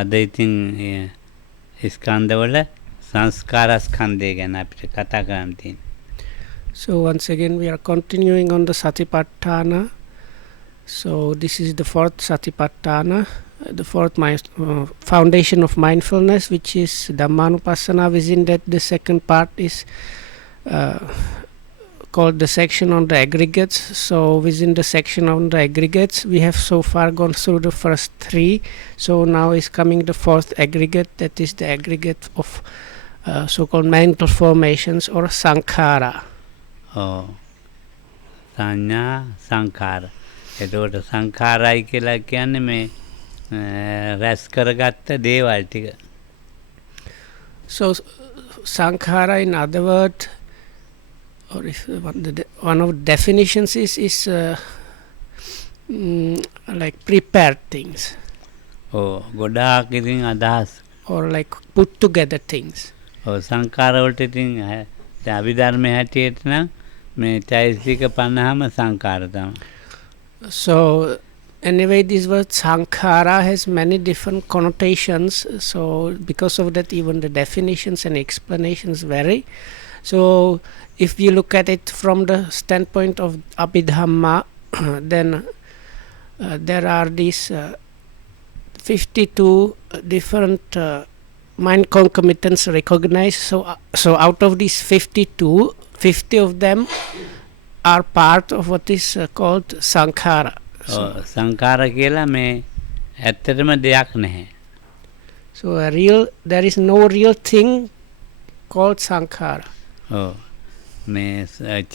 අද ඉතින් ස්කන්ධවල සංස්කාර ස්කන්ධය ගැන අපිට කතා කරන්න තියෙනවා. So once again we are continuing on the Satipatthana. So this is the fourth Satipatthana, the fourth foundation of mindfulness, which is Dhammanupassana. Within that, the second part is called the section on the aggregates. So within the section on the aggregates, we have so far gone through the first three. So now is coming the fourth aggregate, that is the aggregate of so-called mental formations or sankhara. සංඥා සංඛාර. එතකොට සංඛාරයි කියලා කියන්නේ මේ රැස් කරගත්ත දේවල් ටික. So sankhara, in other words, or if one of the definitions is like prepared things. ගොඩාක් ඉතින් අදහස්. Or like put together things. සංඛාර වලට ඉතින් අභිධර්මයේ හැටියට නම් මේ චෛතසික 50ම සංඛාර තමයි. So anyway, this word sankhara has many different connotations. So because of that, even the definitions and explanations vary. So if you look at it from the standpoint of Abhidhamma, then there are these 52 different mind concomitants recognized. So out of these 52, 50 of them are part of what is called sankhara. සංඛාර කියලා මේ ඇත්තටම දෙයක් නැහැ. So there is no real thing called sankhara. මේ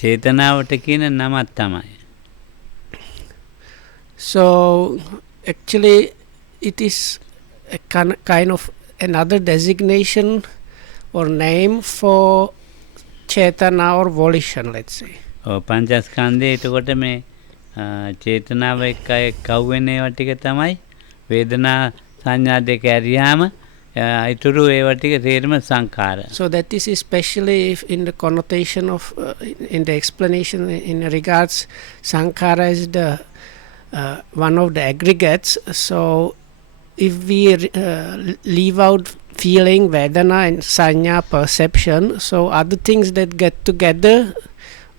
චේතනාවට කියන නමක් තමයි. So actually it is a kind of another designation or name for chetana or volition, let's say. පංචස්කන්ධය එතකොට මේ චේතනාව එක්ක කවුවෙන ඒවා ටික තමයි වේදනා සංඥා දෙක ඇරියාම ඊටු ඒවා ටික තේරම සංඛාර. So that is especially if in the connotation of in the explanation in regards sankhara is the one of the aggregates. So if we leave out feeling, vedana and sanya, perception, so other things that get together,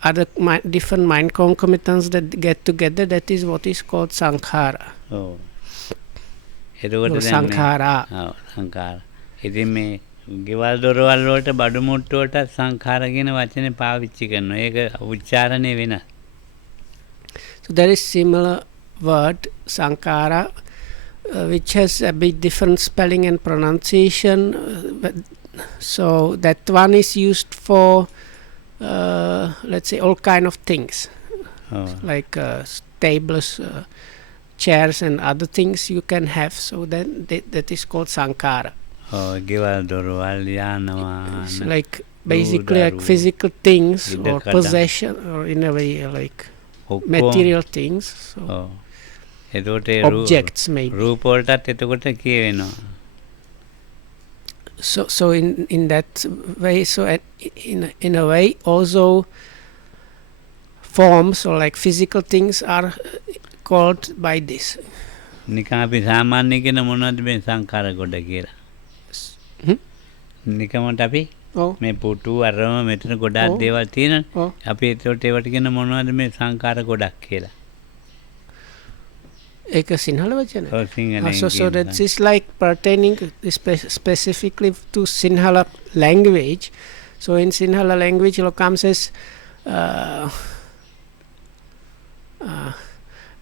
other different mind concomitants that get together, that is what is called sankhara. සංඛාරා. සංඛාර. ඉතින් මේ ගෙවල් දොරවල් වලට බඩු මුට්ටුවට සංඛාර කියන වචනේ පාවිච්චි කරනවා. ඒක උච්චාරණය වෙනස්. So there is similar word sankhara, which has a bit different spelling and pronunciation. So that one is used for let's say all kind of things, like tables, chairs and other things you can have. So then that is called sankhara. It's like basically like physical things or possession, or in a way like material things. So objects maybe. So in that way, so in a way also forms or like physical things are called by this. නිකන් අපි සාමාන්‍ය කියන මොනවද මේ සංඛාර කොට කියලා. නිකමට අපි මේ පුටු අරම මෙතන ගොඩක් දේවල් තියෙනවා. අපි ඒකට ඒවට කියන මොනවද මේ සංඛාර ගොඩක් කියලා. ඒක සිංහල වචන. So that is like pertaining specifically to Sinhala language. So in Sinhala language, Lokam says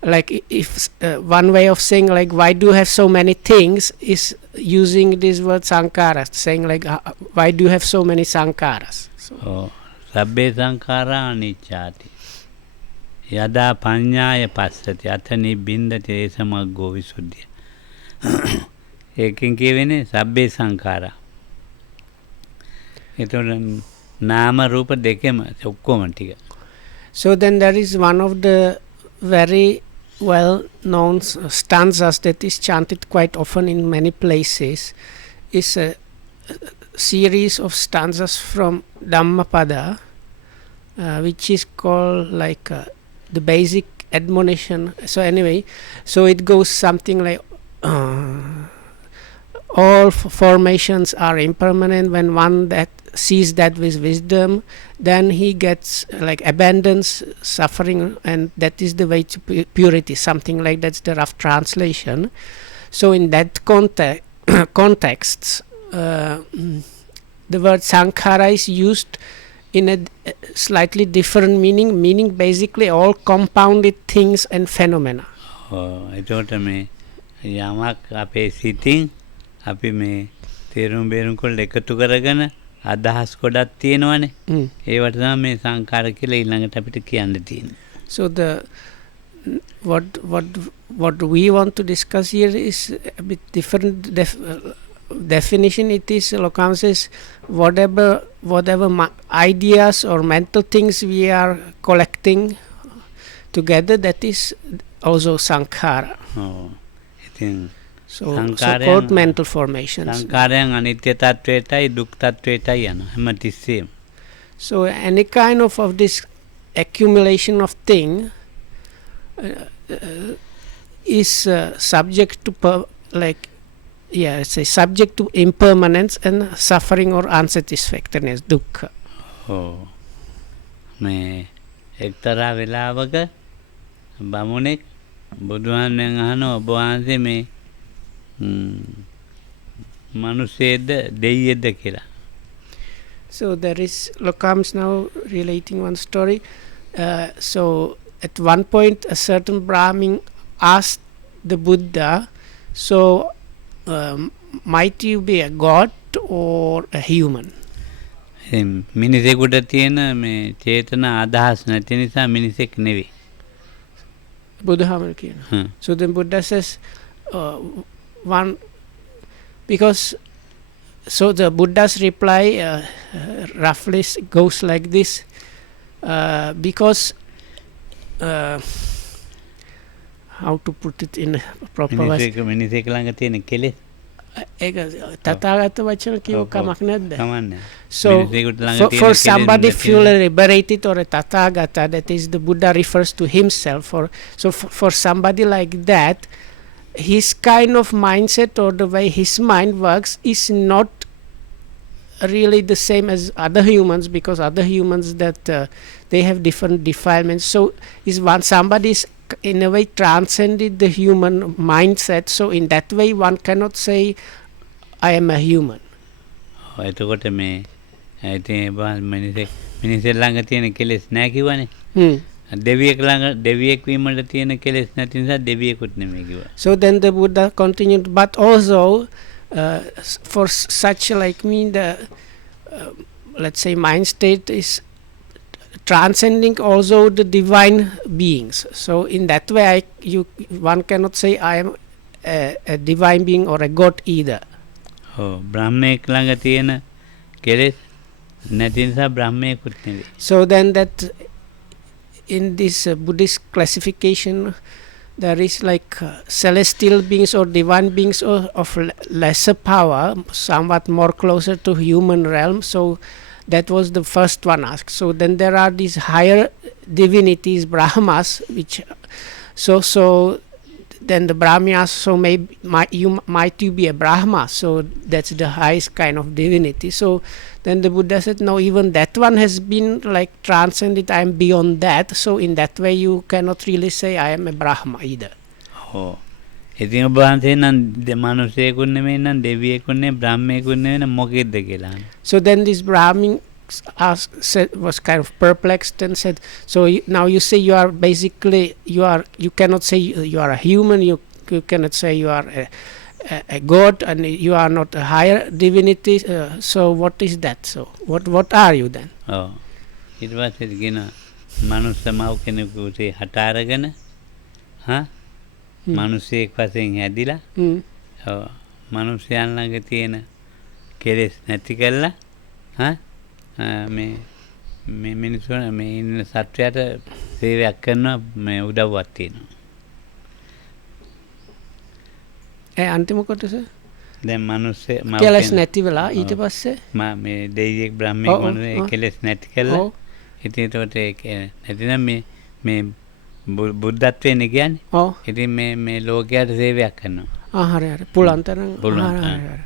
like if one way of saying like why do you have so many things is using this word sankhara, saying like why do you have so many sankharas. Sabbe sankhara anicchati yada paññāya passati athani bindati esamaggo visuddhiya. ඒකෙන් කියවෙන්නේ සබ්බේ සංඛාරා. එතකොට නාම රූප දෙකම ඔක්කොම ටික. So then there is one of the very well known stanzas that is chanted quite often in many places, is a series of stanzas from Dhammapada, which is called like the basic admonition. So anyway, so it goes something like all formations are impermanent. When one that sees that with wisdom, then he gets like abandons suffering, and that is the way to purity. Something like that's the rough translation. So in that context, the word sankhara is used in a slightly different meaning basically all compounded things and phenomena. එතකොට මේ යමක් අපේ සිතින් අපි මේ තේරුම් බේරුම් කොල්ල එකතු කරගෙන අදහස් ගොඩක් තියෙනවනේ. ඒවට තමයි මේ සංඛාර කියලා ඊළඟට අපිට කියන්න තියෙන්නේ. So the what we want to discuss here is a bit different definition. It is, Lokam says, whatever ideas or mental things we are collecting together, that is also sankhara. ඉතින් so-called mental formations. සංඛාරයන් අනිත්‍ය තත්වයටයි දුක් තත්වයටයි යන හැමතිස්සෙම. So any kind of this accumulation of thing is subject to subject to impermanence and suffering or unsatisfactoriness, dukkha. මේ එක්තරා වෙලාවක බමුණෙක් බුදුහාමෙන් අහනවා ඔබ වහන්සේ මේ මිනිස්සෙක්ද දෙවියෙක්ද කියලා. So there is, Lokam's now relating one story. So at one point a certain Brahmin asked the Buddha, so might you be a god or a human? මිනිසෙකුට තියෙන මේ චේතනා අදහස් නැති නිසා මිනිසෙක් නෙවෙයි. Buddha. So then Buddha says because so the Buddha's reply roughly goes like this, because how to put it in a proper way. මිනිසෙක් ළඟ තියෙන කෙලෙස් ඒක තථාගත වචන කියව කමක් නැද්ද? කමන්නේ. So for somebody feel liberated or a tathagata, that is the Buddha refers to himself. For somebody like that, his kind of mindset or the way his mind works is not really the same as other humans, because other humans that they have different defilements. So is one somebody is in a way transcended the human mindset, so in that way one cannot say I am a human. එතකොට මේ ඉතින් මිනිසෙක් ළඟ තියෙන කෙලෙස් නැහැ කිව්වනේ. දෙවියෙක් වීමට තියෙන කෙලෙස් නැති නිසා දෙවියෙකුත් නෙමෙයි කිව්වා. So then the Buddha continued, but also for such like me, the let's say mind state is transcending also the divine beings. So in that way one cannot say I am a divine being or a god either. බ්‍රහ්මයෙක් ළඟ තියෙන කෙලෙස් නැති නිසා බ්‍රහ්මයෙකුත් නෙවෙයි. So then that in this Buddhist classification there is like celestial beings or divine beings of lesser power, somewhat more closer to human realm. So that was the first one asked. So then there are these higher divinities, Brahmas, which so then the Brahmi asks, so might you be a Brahma? So that's the highest kind of divinity. So then the Buddha said, no, even that one has been like transcended, I am beyond that. So in that way you cannot really say I am a Brahma either. ඉතින් ඔබ වහන්සේ නම් මනුස්සයෙකුත් නෙමෙයි නම් දෙවියෙකුත් නෙමෙයි බ්‍රහ්මයෙකුත් නෙමෙයි නම් මොකෙද්ද කියලා. So then this Brahmin was kind of perplexed and said, so now you say you are basically you cannot say you are a human, you cannot say you are a god, and you are not a higher divinity, so what is that? So what are you then? ඊට පස්සේ කියන මනුස්ස මව් කෙනෙකුට හට අරගෙන මනුස්සයෙක් වශයෙන් හැදිලා මනුස්සයන් ළඟ තියෙන කෙලෙස් නැති කළා මේ මිනිස්සු මේ ඉන්න සත්වයාට සේවයක් කරනවා, මේ උදව්වක් තියෙනවා. අන්තිම කොටස දැන් මනුස්ස කෙලෙස් නැති වෙලා ඊට පස්සේ මේ දෙවියෙක් බ්‍රහ්මයෙක් වුණේ කෙලෙස් නැති කළා. ඉතින් ඒකට ඒක නැතිනම් මේ බුද්ධත්වයෙන් කියන්නේ. ඉතින් මේ ලෝකයට සේවයක් කරනවා. හරි හරි පුළුවන් තරම් පුළුවන්. හරි හරි.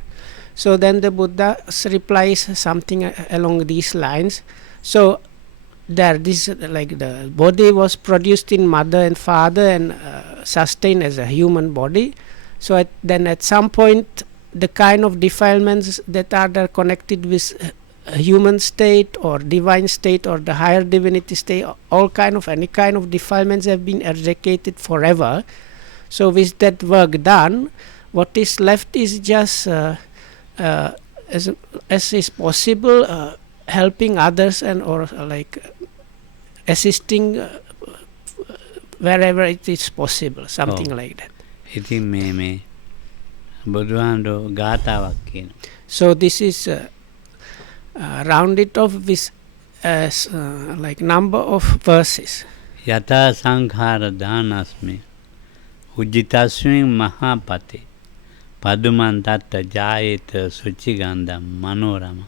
So then the Buddha replies something along these lines. So there this like the body was produced in mother and father and sustained as a human body. So then at some point the kind of defilements that are there connected with a human state or divine state or the higher divinity state, all kind of any kind of defilements have been eradicated forever. So with that work done, what is left is just as is possible helping others and or like assisting wherever it is possible, something like that. ඉතින් මේ බුදුහාමුදුරුවෝ ගාථාවක් කියනවා. So this is rounded off with like number of verses. යථා සංඛාර දානස්මි උජ්ජිතස්මින් මහාපතේ පදුමන් තත්ත ජායේත සුචිගන්ධම් මනෝරම.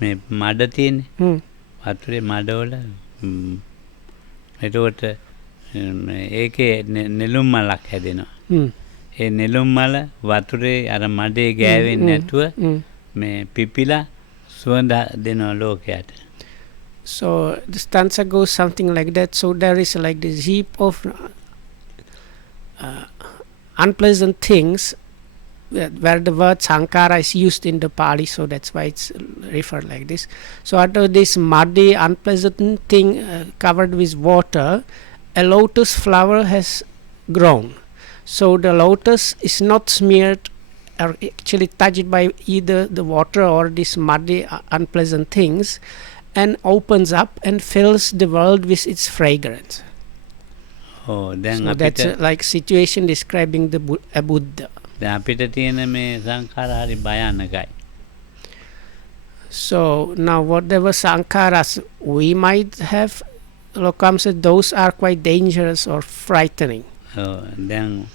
මේ මඩ තියෙන්නේ වතුරේ මඩවල එතකොට ඒකේ නෙළුම් මලක් හැදෙනවා. ඒ නෙළුම් මල වතුරේ අර මඩේ ගෑවෙන්නේ නැතුව මේ පිපිලා සුවඳ දෙනවා ලෝකයට. So the stanza goes something like that. So there is like this heap of unpleasant things where the word sankara is used in the Pali, so that's why it's referred like this. So out of this muddy unpleasant thing covered with water, a lotus flower has grown. So the lotus is not smeared or actually touched by either the water or these muddy unpleasant things, and opens up and fills the world with its fragrance. දැන් So that's like situation describing the a Buddha. දැන් අපිට තියෙන මේ සංඛාර හරි භයානකයි. So now whatever sankharas we might have, Lokam said those are quite dangerous or frightening. දැන්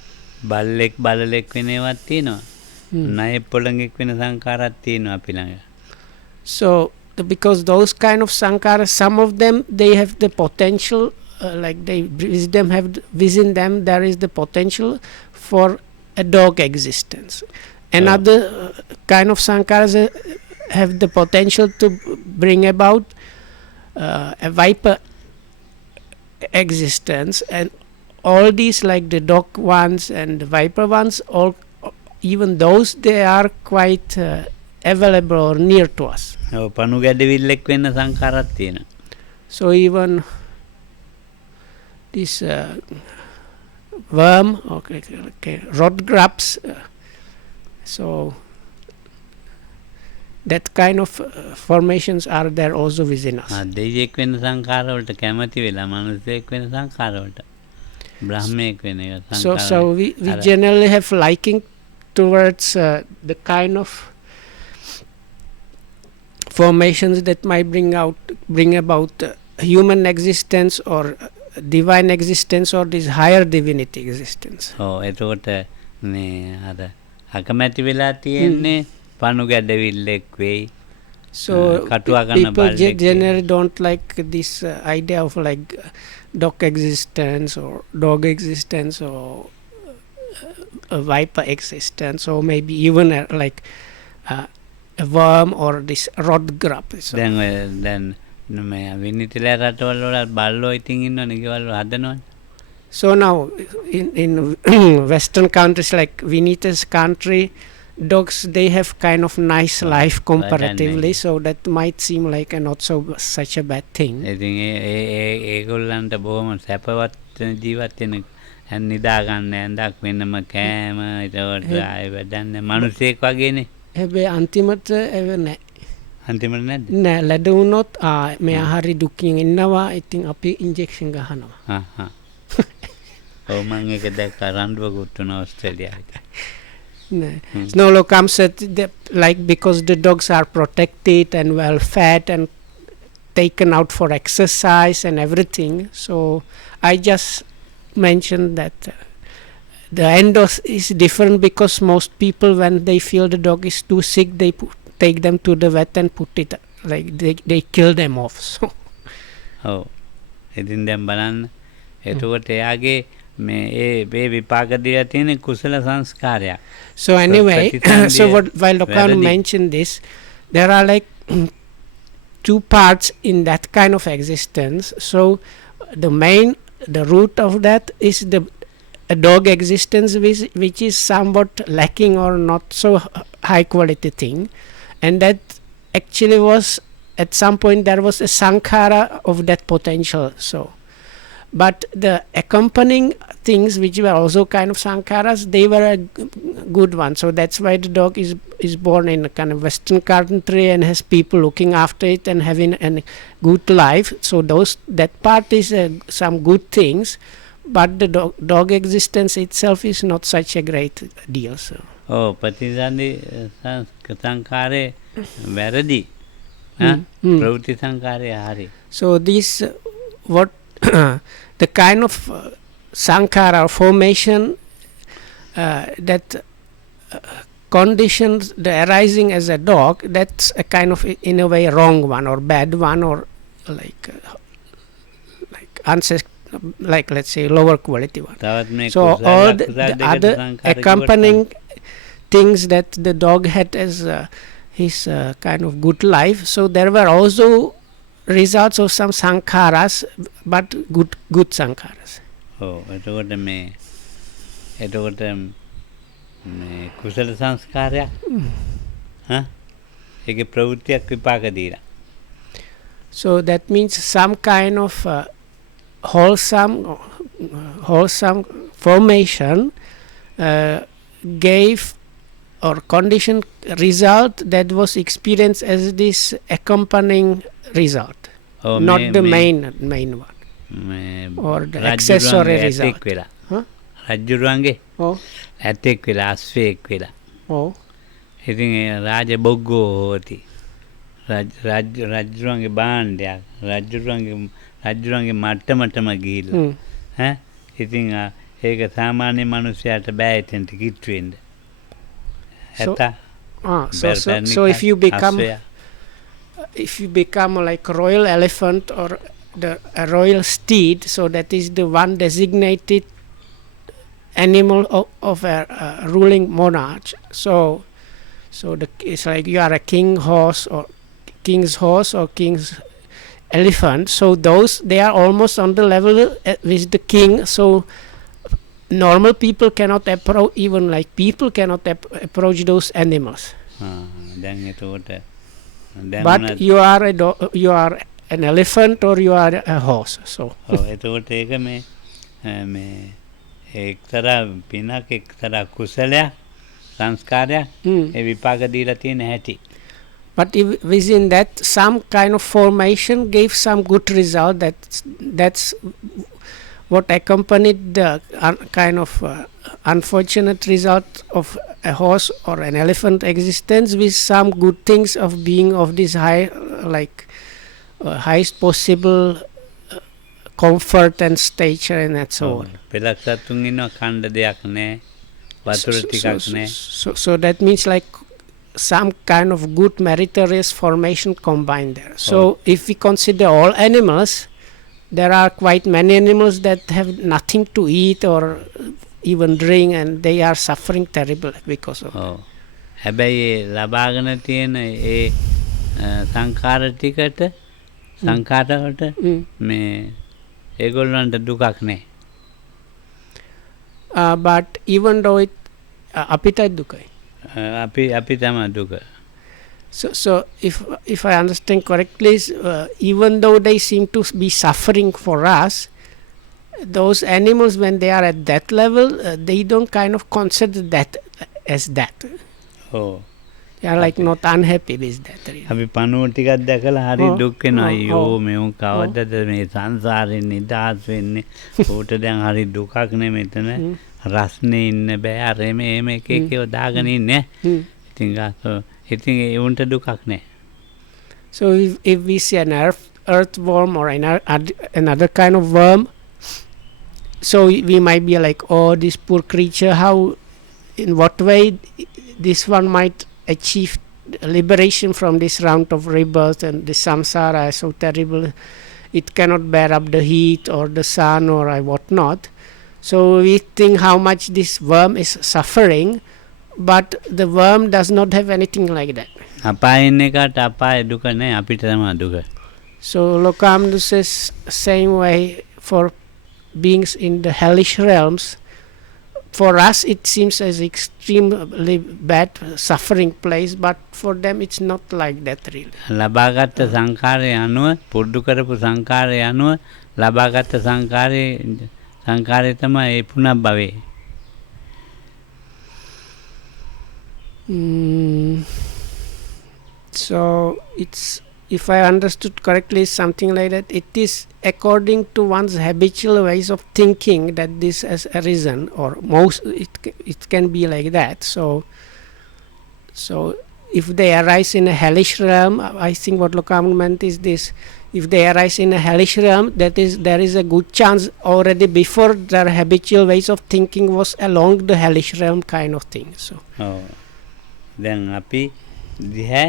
බල්ලෙක් බලලෙක් වෙන ඒවාත් තියෙනවා. නයෙක් පොළඟෙක් වෙන සංඛාරات තියෙනවා අපි ළඟ. So because those kind of sankaras, some of them they have the potential like they within them there is the potential for a dog existence. Another kind of sankaras have the potential to bring about a viper existence, and all these like the dog ones and the viper ones, all even those they are quite available or near to us. පණු ගැඩවිල්ලෙක් වෙන්න සංඛාරات තියෙනවා. So even this worm, okay, rod grubs, so that kind of formations are there also within us. දෙවියෙක් වෙන සංඛාර වලට කැමති වෙලා මනුස්සයෙක් වෙන සංඛාර වලට බ්‍රහ්මයෙක් වෙන එක සංඛාර. So we generally have liking towards the kind of formations that might bring about human existence or divine existence or this higher divinity existence. එතකොට මේ අර අකමැති වෙලා තියෙන්නේ පණු ගැඩවිල්ලෙක් වෙයි. So people generally don't like this idea of like dog existence or dog existence or a viper existence or maybe even like a worm or this rod grub. So දැන් මේ විනිතිලා රටවල වල බල්ලෝ ඉතින් ඉන්නවනේ ගෙවල් හදනවනේ. So now in Western countries like Vinita's country, dogs they have kind of nice life comparatively, so that might seem like not so such a bad thing. ඉතින් ඒගොල්ලන්ට බොහොම සැපවත් ජීවත් වෙන නිදා ගන්න ඇඳක් වෙනම කෑම ඒකට ආයෙ වැඩන්නේ මිනිස්සෙක් වගේනේ. හැබැයි අන්තිමට එව නැහැ. අන්තිමට නැද්ද? නෑ ලැබ වුණොත් මෙයා හරි දුකින් ඉන්නවා. ඉතින් අපි ඉන්ජෙක්ෂන් ගහනවා. ඔව් මම ඒක දැක්කා රණ්ඩුවකුත් වුණා ඕස්ට්‍රේලියාවේ. No, Lokam said that like because the dogs are protected and well fed and taken out for exercise and everything, so I just mentioned that the end is different because most people when they feel the dog is too sick they take them to the vet and put it like they kill them off. So ඉතින් දැන් බලන්න එතකොට එයාගේ මේ විපාක දීලා තියෙන කුසල සංස්කාරයක්. So anyway, ප්‍රතිසන්දිය so while Lokanu වැරදි. mentioned this, there are like two parts in that kind of existence. So the root of that is a dog existence which is somewhat lacking or not so high quality thing, and that actually was at some point there was a sankhara of that potential. So but the accompanying things which were also kind of sankharas, they were a good one. So that's why the dog is born in a kind of Western country and has people looking after it and having a good life. So that part is some good things, but the dog existence itself is not such a great deal. So ඔව් ප්‍රතිසන්දි සංකාරේ වැරදි. ප්‍රවෘත්ති සංකාරය හරි. So this what the kind of sankhara or formation that conditions the arising as a dog, that's a kind of in a way wrong one or bad one, or like like let's say lower quality one. So all the other accompanying things that the dog had as his kind of good life, so there were also results of some sankharas, but good sankharas. ඔව් එතකොට මේ කුසල සංස්කාරයක් ඒකේ ප්‍රවෘත්තියක් විපාක දීලා. So that means some kind of wholesome formation gave or conditioned result that was experienced as this accompanying result, not the main one or the accessory result. රජුරුවන්ගේ Oh, ඇතෙක් වෙලා අස්වැයෙක් වෙලා. oh, ඉතින් ඒ රාජ බොග්ගෝ හොති. රජුරුවන්ගේ භාණ්ඩයක් රජුරුවන්ගේ මට්ටමටම ගිහිල්ලා. ඉතින් ඒක සාමාන්‍ය මිනිසයාට බෑ එතෙන්ට කිට්ටු වෙන්න. so if you become like a royal elephant or a royal steed, so that is the one designated animal of a ruling monarch. So it's like you are a king's horse or king's elephant. So they are almost on the level with the king. So normal people cannot approach, even like people cannot approach those animals. But you are an elephant or you are a horse. So එතකොට ඒක මේ එක්තරා පිනක් එක්තරා කුසලයක් සංස්කාරයක් ඒ විපාක දීලා තියෙන හැටි. But within that, some kind of formation gave some good result. That's what accompanied the kind of unfortunate result of a horse or an elephant existence, with some good things of being of this highest possible comfort and stature and so on. පෙලක් සතුන් ඉන්නවා කණ්ඩ දෙයක් නැහැ. වතුර ටිකක් නැහැ. So that means like some kind of good meritorious formation combined there. So if we consider all animals, there are quite many animals that have nothing to eat or even drink, and they are suffering terribly because of it. හැබැයි ලබාගෙන තියෙන ඒ සංඛාර ටිකට සංඛාරවලට මේ ඒගොල්ලන්ට දුකක් නැහැ. But even though it අපිටයි දුකයි. අපි තමයි දුක. So if I understand correctly, even though they seem to be suffering for us, those animals, when they are at that level, they don't kind of consider that as that. They are like not unhappy with that. අපි පණුව ටිකක් දැකලා හරි දුක් වෙනවා. අයියෝ මෙවුන් කවදද මේ සංසාරේ නිදහස් වෙන්නේ? ඌට දැන් හරි දුකක් නේ මෙතන. රස්නේ ඉන්න බෑ. අර මේ එක එක දාගෙන ඉන්නේ. ඉතින් ඒ උන්ට දුකක් නැහැ. So if we see an earthworm or another kind of worm, so we might be like, oh, this poor creature, in what way this one might achieve liberation from this round of rebirth, and the samsara is so terrible, it cannot bear up the heat or the sun or what not. So we think how much this worm is suffering, but the worm does not have anything like that. අපායේ ඉන්න එකට අපායේ දුක නැහැ අපිට තමයි දුක. So Lokamnu says same way for beings in the hellish realms. For us it seems as extremely bad suffering place, but for them it's not like that really. ලබාගත් සංඛාරය අනුව පුරුදු කරපු සංඛාරය අනුව ලබාගත් සංඛාරය තමයි ඒ පුනබ්භවේ. So it's, if I understood correctly, something like that. It is according to one's habitual ways of thinking that this has arisen, or most it can be like that. So if they arise in a hellish realm, I think what Lokamnu meant is this: if they arise in a hellish realm, that is, there is a good chance already before their habitual ways of thinking was along the hellish realm kind of thing. So දැන් අපි දිහා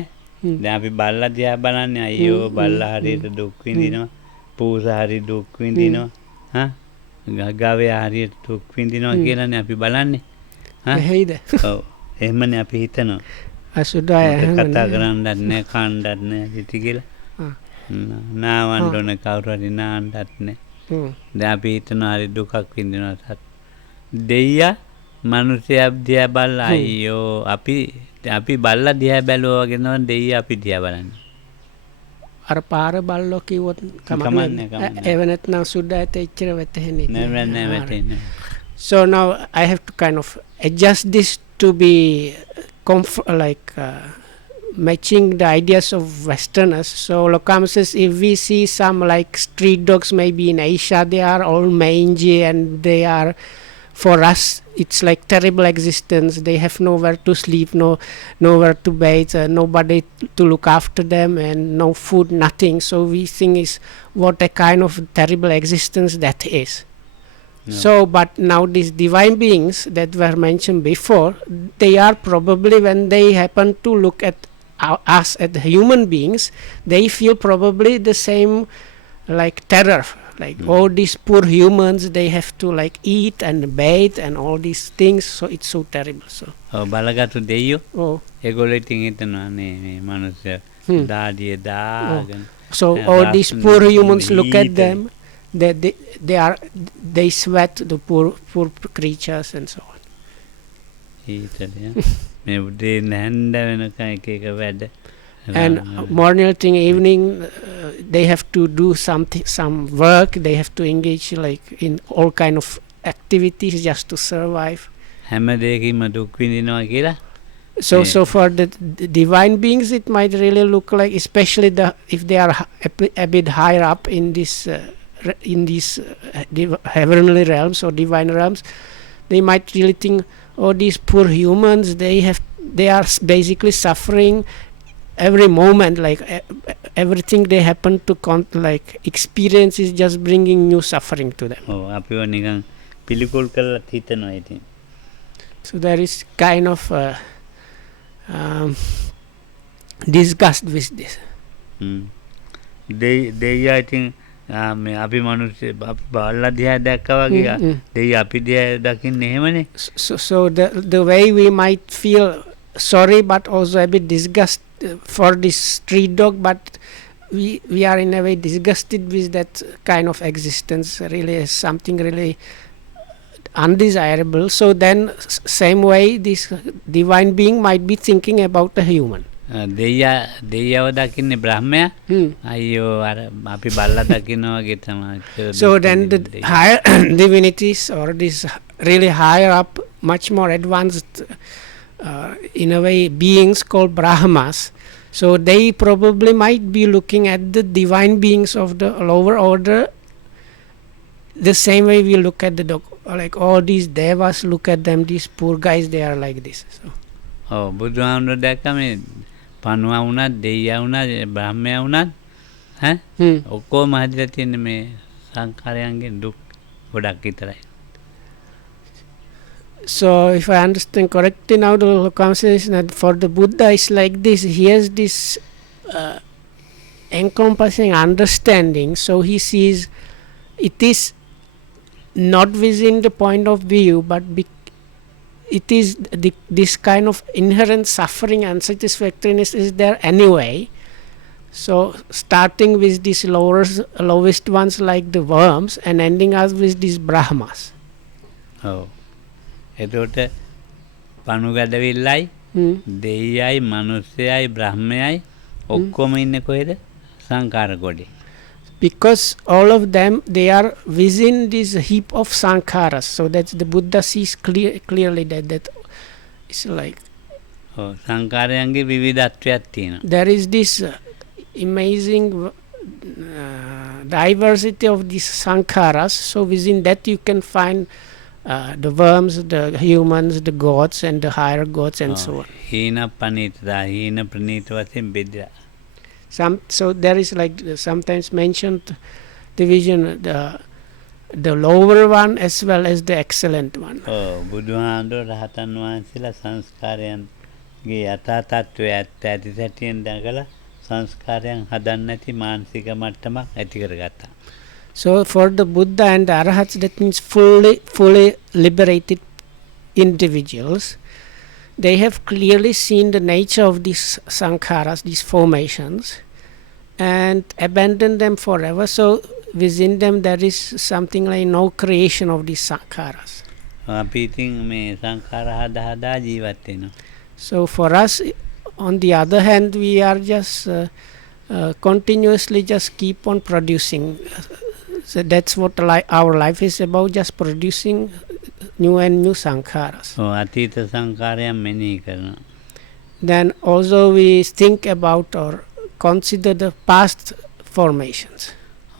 දැන් අපි බල්ලා දිහා බලන්නේ අයියෝ බල්ලා හරියට දුක් විඳිනවා පූසා හරිය දුක් විඳිනවා හා ගාවේ හරියට දුක් විඳිනවා කියලානේ අපි බලන්නේ හා හේද ඔව් එහෙමනේ අපි හිතනවා අසුදාය කතා කරන්නත් නෑ කන්නත් නෑ ඉති කියලා නාවන්න ඕන කවුරු හරි නාන්නත් නෑ දැන් අපි හිතනවා හරි දුකක් විඳිනවා දෙයියා මනුස්සයා දිහා බලලා අයියෝ අපි බල්ලා දිහා බැලුවා වගේ නෝ දෙයියා අපි දිහා බලන්නේ අර පාර බල්ලෝ කිව්වොත් කමන්නේ ඒව නැත්නම් සුද්දාට එච්චර වැටෙන්නේ නෑ වැටෙන්නේ. So now I have to kind of adjust this to be matching the ideas of Westerners. So Lokamnu says if we see some like street dogs maybe in Asia, they are all mangy and they are, for us it's like terrible existence. They have nowhere to sleep, nowhere to bathe, nobody to look after them, and no food, nothing. So we think is what a kind of terrible existence that is. So but now these divine beings that were mentioned before, they are probably, when they happen to look at us as human beings, they feel probably the same like terror, like all these poor humans, they have to like eat and bathe and all these things, so it's so terrible. So බලගත්තු දෙයියෝ ඒගොල්ලෝ ඉතින් හිතනවා නේ මේ මිනිස්සු දාඩිය දාගෙන so all these poor humans look at them, they sweat, the poor creatures and so on. මේ උදේ නැන්ද වෙනකන් එක එක වැඩ and morning till evening they have to do some work, they have to engage like in all kind of activities just to survive. හැම දෙයකින්ම දුක් විඳිනවා කියලා. So for the divine beings it might really look like, especially if they are a bit higher up in these heavenly realms or divine realms, they might really think, oh, these poor humans, they are basically suffering every moment, like everything they happen to like experience is just bringing new suffering to them. අපිව නිකන් පිළිකුල් කරලා හිතනවා ඉතින්. So there is kind of disgust with this. දෙයියා ඉතින් මේ අපි මිනිස්සු අපි බල්ලා දිහා දැක්කා වගේ දෙයියා අපි දිහා දකින්නේ එහෙමනේ. So the way we might feel sorry but also a bit disgust for this street dog, but we are in a way disgusted with that kind of existence, really as something really undesirable. So then same way this divine being might be thinking about a human. දෙයියව දකින්නේ බ්‍රහ්මයා අයියෝ අර අපි බල්ලා දකින්න වගේ තමයි. So then the higher divinities or this really higher up, much more advanced in a way beings called Brahmas, so they probably might be looking at the divine beings of the lower order the same way we look at the dog, like all these devas, look at them, these poor guys, they are like this. So බුදුහාමුදුරුවෝ දැක්ක මේ පණුවා වුණත් දෙයියා වුණත් බ්‍රහ්මයා වුණත් ඔක්කොම හදිලා තියෙන්නේ මේ සංඛාරයන්ගෙන් දුක් ගොඩක් විතරයි. So if I understand correctly now, the conversation that for the Buddha is like this, he has this encompassing understanding, so he sees it is not within the point of view, but it is this kind of inherent suffering and unsatisfactoriness is there anyway. So starting with these lowest ones like the worms and ending up with these Brahmas. ඔව්. එතකොට පණුගැඩවිල්ලයි දෙයියයි මනුස්සයයි බ්‍රහ්මයයි ඔක්කොම ඉන්නේ කොහෙද? සංකාර ගොඩේ. Because all of them, they are within this heap of sankharas. So that the Buddha sees clearly that it's like ඔව් සංකාරයන්ගේ විවිධත්වයක් තියෙනවා. there is this amazing diversity of these sankharas. So within that you can find the worms, the humans, the gods, and the higher gods, and so on. හීන පනීතදා හීන ප්‍රනීත වශයෙන් බෙදලා. So there is like sometimes mentioned division, the lower one as well as the excellent one. ඔව් බුදුහාමුදුර රහතන් වහන්සේලා සංස්කාරයන්ගේ යථා තත්ත්වය ඇති සැටියෙන් දැකලා සංස්කාරයන් හදන්න නැති මානසික මට්ටමක් ඇති කරගත්තා. So for the Buddha and the Arahats, that means fully liberated individuals, they have clearly seen the nature of these sankharas, these formations, and abandoned them forever. So within them there is something like no creation of these sankharas. අපි ඉතින් මේ සංඛාර හදා ජීවත් වෙනවා. So for us, on the other hand, we are just continuously just keep on producing. So that's what our life is about, just producing new and new sankharas. ඔව් අතීත සංඛාරයන් මෙනෙහි කරනවා. Then also we think about or consider the past formations.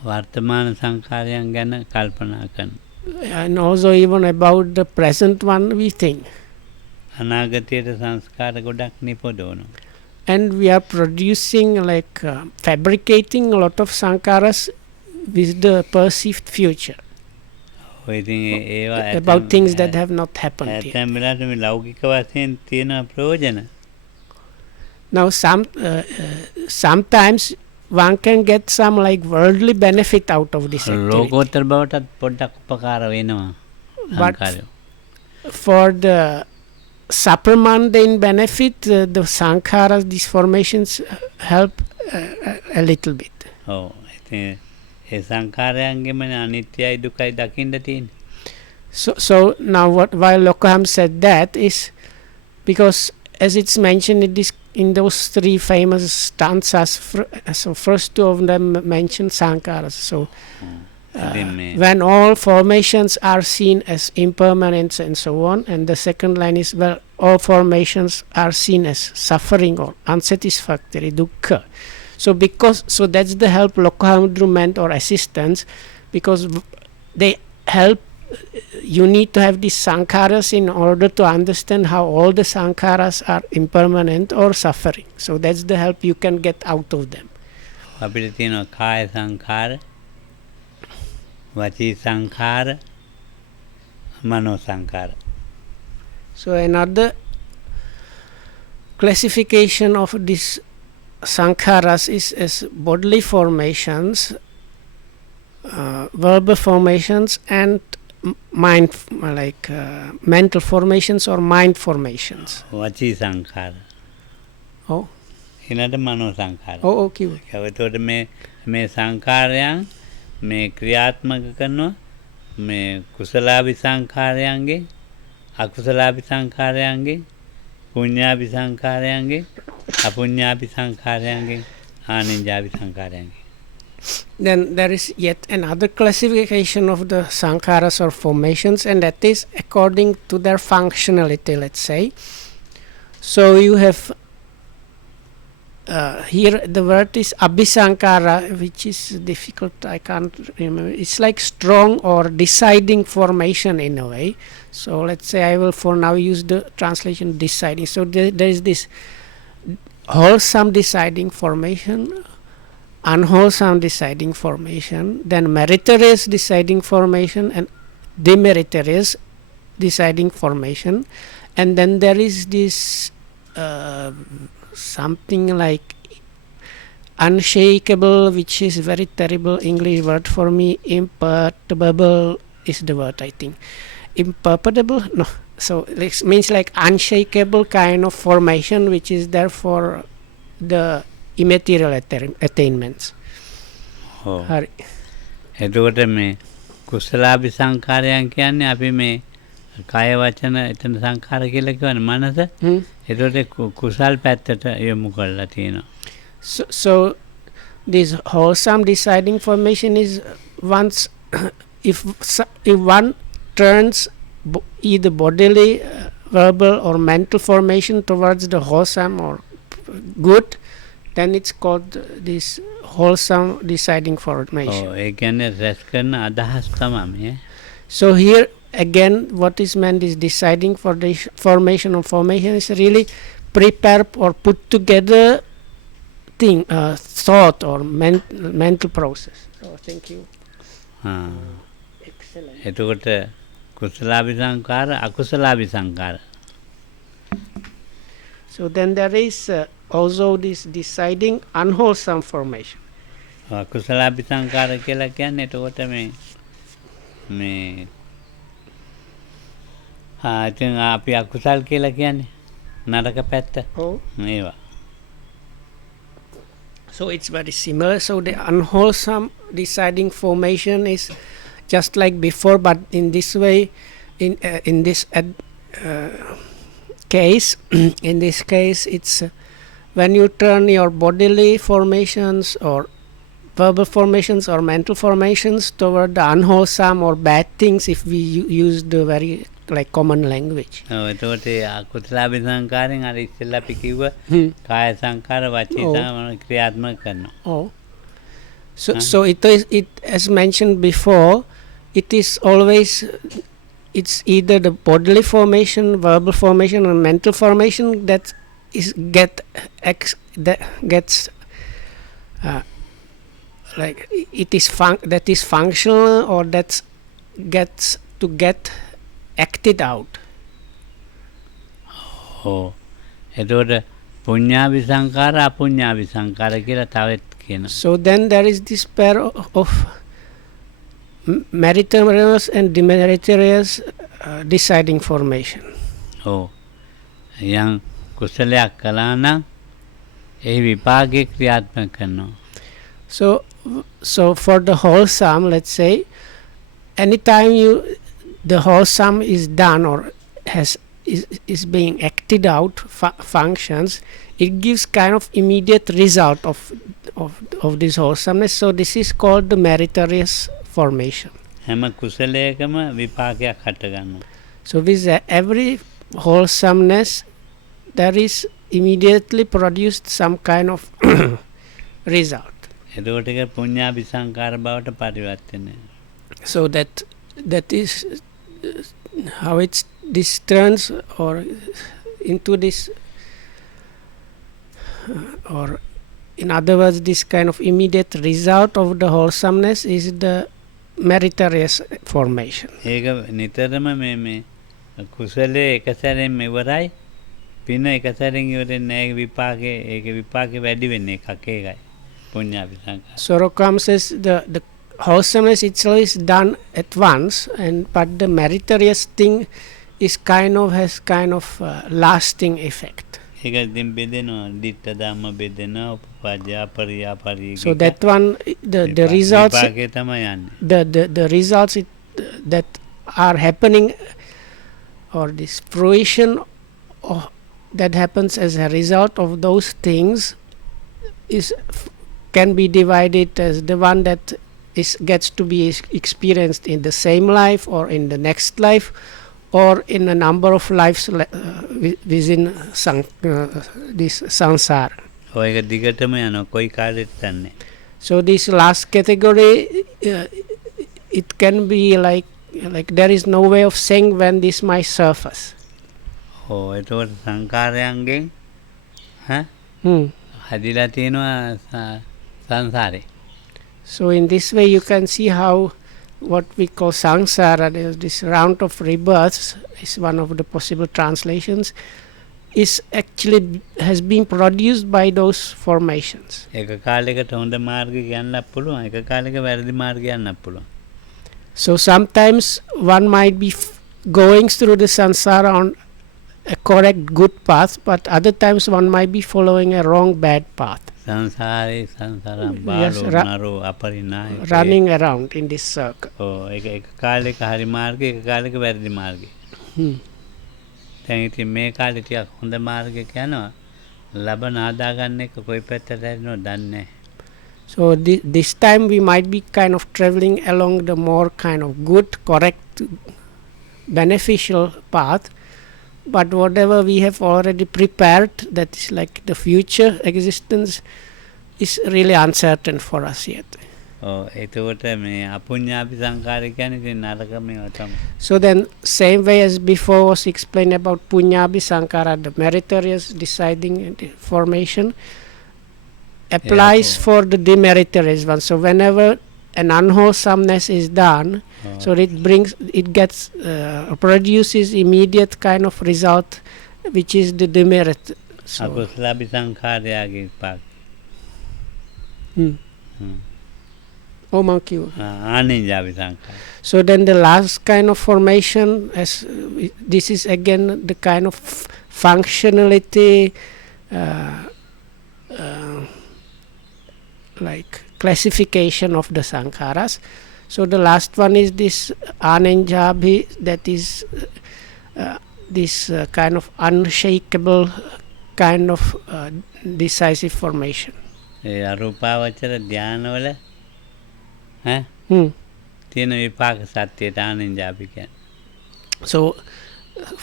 වර්තමාන සංඛාරයන් ගැන කල්පනා කරනවා. And also even about the present one we think. අනාගතයට සංස්කාර ගොඩක් නිපදවනවා. And we are producing like fabricating a lot of sankharas with the perceived future. ඔය ඉතින් ඒවා About things that have not happened yet. ඇතැම් වෙලාවට මේ ලෞකික වශයෙන් තියෙන ප්‍රයෝජන. Now sometimes one can get some like worldly benefit out of this activity. ලෝකෝත්තර බවටත් පොඩ්ඩක් උපකාර වෙනවා සංඛාරය. For the supramundane benefit, the sankharas, these formations help a little bit. ඔව් ඉතින් ඒ සංඛාරයන්ගෙම අනිත්‍යයි දුකයි දකින්න තියෙන්නේ. So now why Lokaham said that is because as it's mentioned in those three famous stanzas, so first two of them mention sankharas. So when all formations are seen as impermanence and so on, and the second line is, well, all formations are seen as suffering or unsatisfactory, dukkha. So that's the help Lokahamudru meant, or assistance, because they help. You need to have these sankharas in order to understand how all the sankharas are impermanent or suffering. So that's the help you can get out of them. අපිට තියෙනවා කාය සංඛාර, වචී සංඛාර, මනෝ සංඛාර. So another classification of these sankharas is as bodily formations, verbal formations, and mind, like mental formations or mind formations. වචී සංඛාර. Oh. ඊළඟට මනෝ සංඛාර. Oh, okay. එතකොට මේ සංඛාරයන් මේ ක්‍රියාත්මක කරනවා මේ කුසලාභි සංඛාරයන්ගේ, අකුසලාභි සංඛාරයන්ගේ, පුඤ්ඤාභි සංඛාරයන්ගේ, අපුඤ්ඤාභි සංඛාරයන්ගේ, ආනිඤ්ඤාභි සංඛාරයන්ගේ. Then there is yet another classification of the sankharas or formations, and that is according to their functionality, let's say. So you have here the word is abhisankara, which is difficult, I can't remember. It's like strong or deciding formation in a way. So let's say I will for now use the translation deciding. So there is this wholesome deciding formation, unwholesome deciding formation, then meritorious deciding formation, and demeritorious deciding formation, and then there is this something like unshakable, which is very terrible English word for me, imperturbable, is the word, I think. Imperturbable? No. So it means like unshakable kind of formation which is there for the immaterial attainments. ඔව්. Hari. එතකොට මේ කුසලාභි සංඛාරයන් කියන්නේ අපි මේ කය වචන එතන සංඛාර කියලා කියවනේ මනස. Hmm? එතකොට කුසල් පැත්තට යොමු කරලා තියෙනවා. So this wholesome deciding formation is once if one turns either bodily, verbal or mental formation towards the wholesome or good, then it's called this wholesome deciding formation. ඔව් ඒ කියන්නේ රැස් කරන අදහස් තමයි. So here again what is meant is deciding for the formation of formation is really prepare or put together thing, thought or mental process. So thank you. Excellent. එතකොට කුසලාභි සංඛාර අකුසලාභි සංඛාර. So then there is also this deciding unwholesome formation. අකුසලාභි සංඛාර කියලා කියන්නේ එතකොට මේ ඉතින් අපි අකුසල් කියලා කියන්නේ නරක පැත්ත. Oh. මේවා. So it's very similar. So the unwholesome deciding formation is just like before, but in this way, in this case, in this case, it's when you turn your bodily formations or verbal formations or mental formations toward the unwholesome or bad things, if we use the very like common language. ඔව් එතකොට අකුසලාභි සංඛාරයෙන් අර ඉස්සෙල්ලා අපි කිව්ව කාය සංඛාර වචී සංඛාර ක්‍රියාත්මක කරනවා. Oh. So it as mentioned before, it is always it's either the bodily formation, verbal formation, or mental formation that gets like it is that is functional or that gets to get acted out. ඔව් එතකොට පුඤ්ඤාභි සංඛාර අපුඤ්ඤාභි සංඛාර කියලා තවත් කියනවා. So then there is this pair of meritorious and demeritorious deciding formation. ඔව් යම් කුසලයක් කළා නම් ඒ විපාකේ ක්‍රියාත්මක කරනවා. So for the wholesome, let's say, anytime the wholesome is done or is being acted out, functions, it gives kind of immediate result of this wholesomeness. So this is called the meritorious formation. හැම කුසලයකම විපාකයක් හට ගන්නවා. So with every wholesomeness, there is immediately produced some kind of result. එතකොට ඒක පුඤ්ඤාභි සංඛාර බවට පරිවර්තනය. So that is how this turns or into this or in other words this kind of immediate result of the wholesomeness is the meritorious formation. ඒක නිතරම මේ කුසලයේ එක සැරෙන් ඉවරයි පින එක සැරෙන් ඉවරෙන්නේ නැහැ. විපාකේ ඒකේ විපාකේ වැඩි වෙන්නේ එකක් ඒකයි පුඤ්ඤාභි සංඛාර. Sorokam says the wholesomeness itself is done at once, but the meritorious thing is has kind of lasting effect. ඒක දින් බෙදෙනවා ditta dhamma බෙදෙනවා උපපජ්ජා පරියාපරි. So that one the results විපාකේ තමයි යන්නේ. the results that are happening or this fruition that happens as a result of those things can be divided as the one that gets to be experienced in the same life or in the next life or in a number of lives within this samsara. ඔයක දිගටම යනවා කොයි කාලෙට තන්නේ. So this last category it can be like there is no way of saying when this might surface. ඔව් එතකොට සංකාරයන්ගෙන් හදිලා තියෙනවා සංසාරේ. So in this way you can see how what we call samsara, this round of rebirths is one of the possible translations, is actually has been produced by those formations. එක කාලයකට හොඳ මාර්ගය යන්නත් පුළුවන්, එක කාලයක වැරදි මාර්ගය යන්නත් පුළුවන්. So sometimes one might be going through the samsara on a correct good path, but other times one might be following a wrong bad path, සංසාරේ සංසාරම් Yes, බාලෝ ra- නරෝ අපරිණාය running around in this circle. එක කාලෙක හරි මාර්ගය එක කාලෙක වැරදි මාර්ගය Hmm. දැන් ඉතින් මේ කාලේ ටිකක් හොඳ මාර්ගයක යනවා ලබන ආදාගන්න එක කොයි පැත්තට හැරෙනවද දන්නේ නැහැ. So this time we might be kind of traveling along the more kind of good, correct, beneficial path. But whatever we have already prepared, that is like the future existence, is really uncertain for us yet. ඔව් එතකොට මේ අපුඤ්ඤාපි සංඛාරය කියන්නේ ඉතින් නරක මේවා තමයි. So then, same way as before was explained about punyabhi sankara, the meritorious deciding and the formation, applies Yeah, for the demeritorious one. So whenever an unwholesomeness is done, so it gets produces immediate kind of result, which is the demerit. So, අකුසලාපි සංඛාරයගේ පාක් oh monkey. ආනිඤ්ඤාපි සංඛාරය. So then the last kind of formation, as this is again the kind of functionality, like classification of the sankharas. So the last one is this anenjabhi, that is this kind of unshakable kind of decisive formation. ඒ අරූපාවචර ධානවල Hmm. තියෙන විපාක සත්‍යයට ආනිඤ්ඤාපි කියන්නේ. So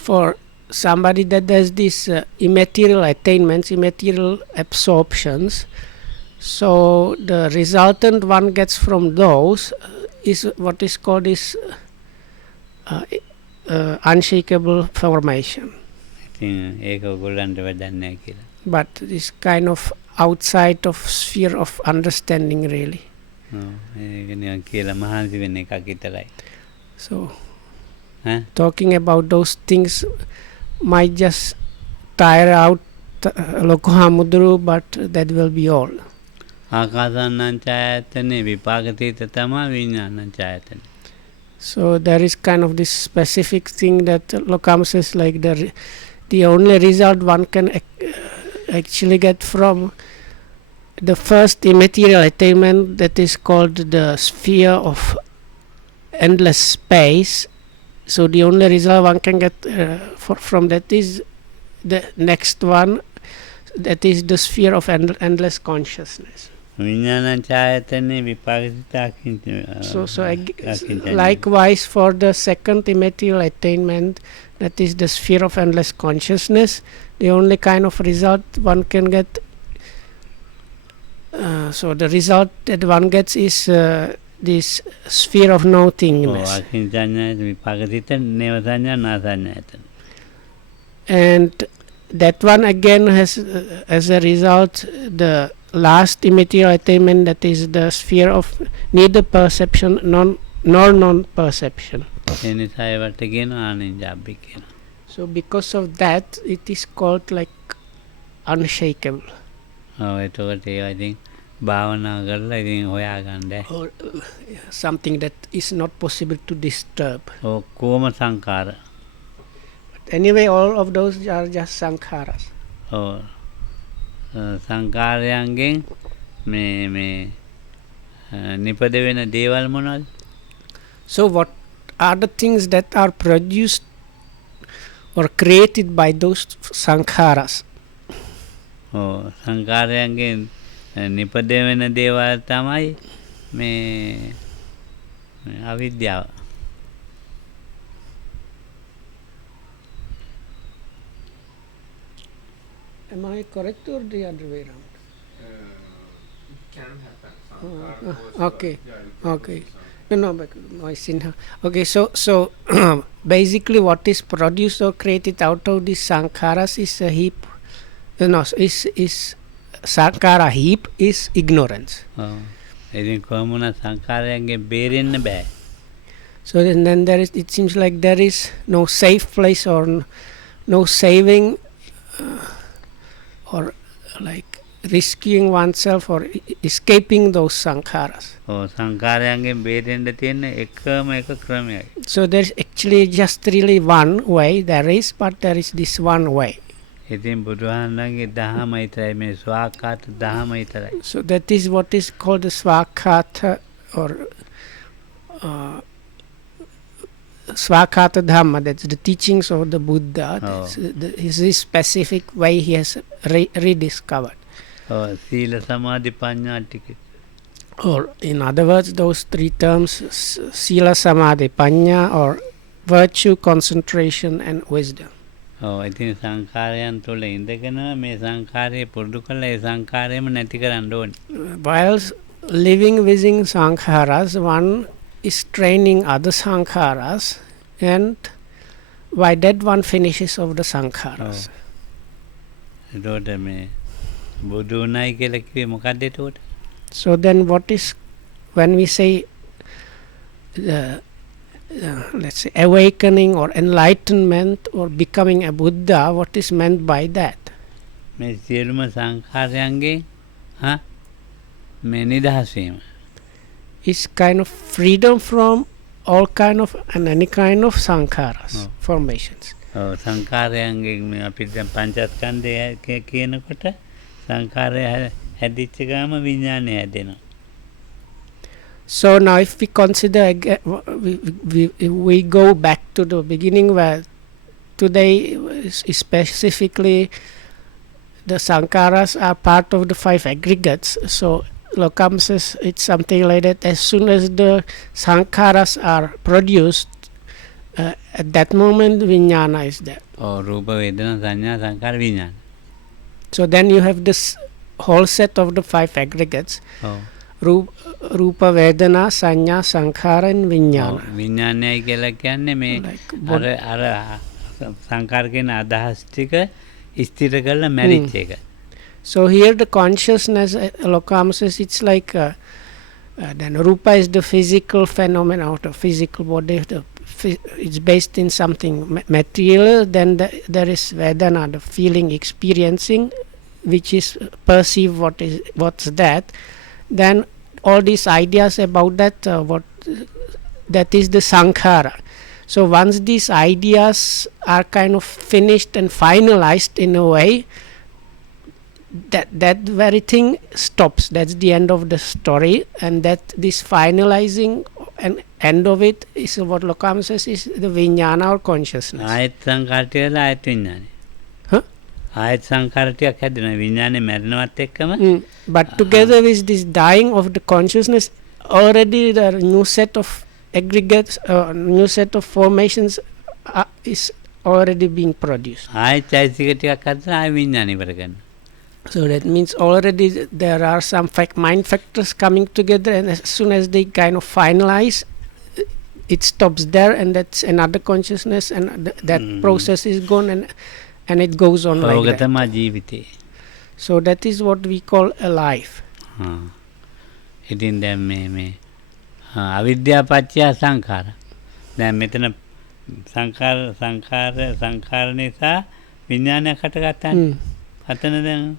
for somebody that does this immaterial attainments, immaterial absorptions, so the resultant one gets from those is what is called this unshakable formation. ඉතින් ඒක ඔයගොල්ලන්ට වැඩක් නැහැ කියලා. But this kind of outside of sphere of understanding really. ඒක නිකන් කියලා මහන්සි වෙන එකක් විතරයි. So ඈ talking about those things might just tire out Loko Hamudru, but that will be all. ආකාසානං ඡායතනේ විපාකතීත තමයි විඥානං ඡායතනේ. So there is kind of this specific thing that Lokam says, like the only result one can actually get from the first immaterial attainment, that is called the sphere of endless space. So the only result one can get from that is the next one, that is the sphere of endless consciousness. විඥානං ඡායතනේ විපාකතීත Likewise for the second immaterial attainment, that is the sphere of endless consciousness, the only kind of result one can get, so the result that one gets is this sphere of nothingness. අකින්චඤ්ඤායත විපාකතීත නේව සංඥා නාසඤ්ඤායතන. And that one again has as a result the last immaterial attainment, that is the sphere of neither perception nor non-perception. ඒ නිසා ඒවට කියනවා ආනිඤ්ඤාපි කියලා. So because of that, it is called like unshakable, ඔව් එතකොට ඒවා ඉතින් භාවනා කරලා ඉතින් හොයාගන්න. or something that is not possible to disturb. ඔක්කොම සංඛාර. Anyway, all of those are just sankharas. ඔව් සංඛාරයන්ගෙන් මේ නිපද වෙන දේවල් මොනවද? So what are the things that are produced or created by those sankharas? ඔව් සංඛාරයන්ගෙන් නිපද වෙන දේවල් තමයි මේ අවිද්‍යාව. Am I correct or the other way around? It can happen. Okay. Okay. No, but my sinha. Okay, so basically, what is produced or created out of these sankharas is a heap. No, is sankara heap is ignorance. ඔව් ඉතින් කොහොමුණ සංඛාරයන්ගෙන් බේරෙන්න බෑ. So then there is. It seems like there is no safe place or no saving, or like rescuing oneself or escaping those sankharas. ඔව් සංඛාරයන්ගෙන් බේරෙන්න තියෙන එකම එක ක්‍රමයයි. So there's actually just really one way there is, but there is this one way. ඉතින් බුදුහාමුදුරන්ගේ දහම විතරයි මේ ස්වාක්ඛාත දහම විතරයි. So that is what is called the Swakhatha or Swakhatha Dhamma. That's the teachings of the Buddha. That's his specific way he has rediscovered. ඔව් සීල සමාධි ප්‍රඥා ටික. Or in other words, those three terms, Sila, Samadhi, Panya, or virtue, concentration, and wisdom. ඔව් ඉතින් සංඛාරයන් තුළ ඉඳගෙන මේ සංඛාරය පුරුදු කළා ඒ සංඛාරයම නැති කරන්න ඕනේ. Whilst living within sankharas, one is training other sankharas, and by that one finishes of the sankharas. එතකොට මේ බුදු වුණයි කියලා කිව්වේ මොකක්ද එතකොට? So then what is, when we say let's say awakening or enlightenment or becoming a Buddha, what is meant by that? මේ සියලුම සංඛාරයන්ගෙන් මේ නිදහස් වීම. Is kind of freedom from all kind of and any kind of sankharas, formations. ඔව් සංඛාරයන්ගෙන් මේ අපි දැන් පංචස්කන්ධය කියනකොට සංඛාරය හැදිච්ච ගාම විඥානය හැදෙනවා. So now if we consider again, we go back to the beginning where today specifically the sankharas are part of the five aggregates. So Lokam says it's something like that. As soon as the sankharas are produced, at that moment vijnana is there. ඔව් රූප වේදනා සංඥා සංඛාර විඥාන. So then you have this whole set of the five aggregates. ඔව් Rupa, Vedana, Sanya, Sankhara and Vijnana. විඥානයයි කියලා කියන්නේ මේ අර සංඛාර කියන අදහස් ටික ස්ථිර කරලා මැරිච් එක. So here the consciousness, Lokam says, it's like then Rupa is the physical phenomena of the physical body. It's based in something material. Then there is Vedana, the feeling, experiencing, which is perceive what's that. Then all these ideas about that, that is the sankhara. So once these ideas are kind of finished and finalized in a way, that very thing stops. That's the end of the story, and that this finalizing and end of it is what Lokam says is the vijnana or consciousness. ආයත් සංඛාර ටිකලා ආයත් විඥානය. ආයත් සංඛාර ටිකක් හැදෙනවා විඥානේ මැරෙනවත් එක්කම. But together with this dying of the consciousness, already the new set of aggregates, new set of formations is already being produced. ආයත් චෛතසික ටිකක් හදලා ආය විඥානේ ඉවර කරනවා. So that means already there are some mind factors coming together, and as soon as they kind of finalize, it stops there, and that's another consciousness, and that process is gone, and it goes on like ඕක that. තමයි ජීවිතේ. So that is what we call a life. ඉතින් දැන් මේ අවිද්‍යාව පත්‍ය සංඛාර. දැන් මෙතන සංඛාර නිසා විඥානයක් හටගත්තානේ. අතන දැන්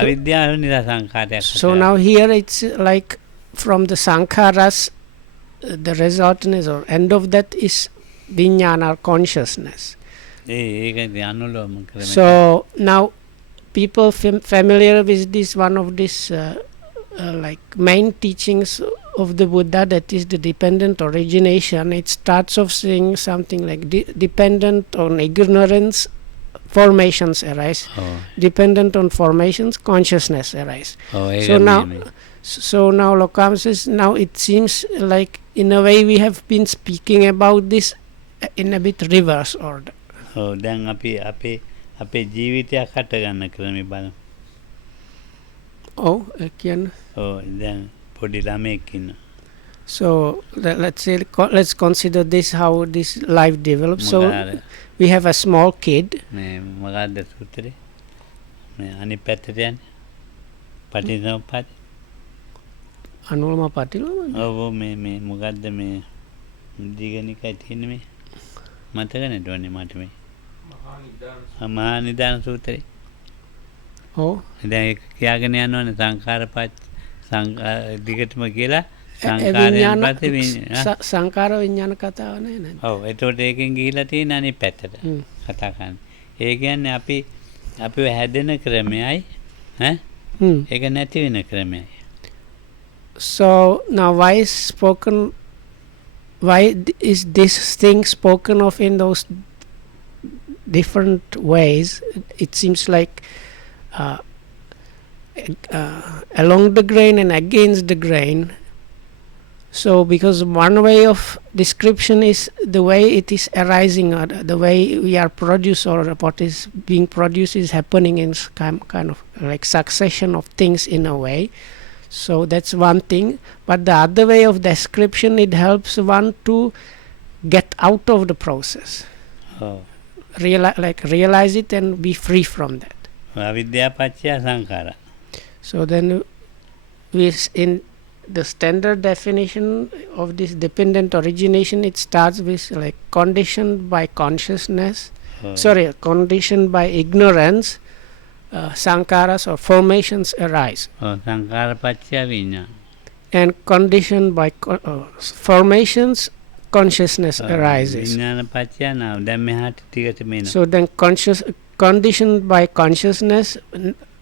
අවිද්‍යාව නිසා සංඛාරයක්. So now here it's like from the sankharas, the resultant or end of that is vijnana or consciousness. ඒක අනුලෝම කරමු. So now people familiar with this, one of this like main teachings of the Buddha, that is the dependent origination. It starts off saying something like dependent on ignorance, formations arise. Dependent on formations, consciousness arise. So now Lokam says, now it seems like in a way we have been speaking about this in a bit reverse order. දැන් අපි අපේ ජීවිතයක් හට ගන්න ක්‍රමය බලමු. Again. දැන් පොඩි ළමෙක් ඉන්න. So let's consider this, how this life develops. So we have a small kid. මේ මොකද්ද සූත්‍රේ? මේ අනිත් පැත්තට යන්නේ. පටිච්චසමුප්පාද. අනුලම පටිලම. ඔව් මේ මොකද්ද මේ දීගනිකයි තියෙන්නේ මේ. මතක නැතුවනේ මට මේ. මහා නිදාන සූත්‍රේ. Oh. දැන් ඒක කියාගෙන යනවනේ දිගටම කියලා සංකාරයන් විඥාන පස්සේ සංකාර විඥාන කතාව නෑ. ඔව් එතකොට ඒකෙන් ගිහිලා තියෙන අනිත් පැත්තට Hmm. කතා කරන්නේ. ඒ කියන්නේ අපිව හැදෙන ක්‍රමයයි ඈ Hmm. ඒක නැති වෙන ක්‍රමයයි. So now why is this thing spoken of in those different ways? It seems like along the grain and against the grain. So because one way of description is the way it is arising, or the way we are produced, or what is being produced is happening in kind of like succession of things in a way. So that's one thing. But the other way of description, it helps one to get out of the process, ඔව්. realize it and be free from that. අවිද්‍යාව පත්‍ය සංඛාරා. So then in the standard definition of this dependent origination, it starts with like conditioned by consciousness, conditioned by ignorance, sankharas or formations arise. සංඛාර පත්‍ය විඥාන. And conditioned by formations, consciousness arises. විඥාන පත්‍ය නාම. දැන් මෙහාට ටිකට මේන. So then conditioned by consciousness,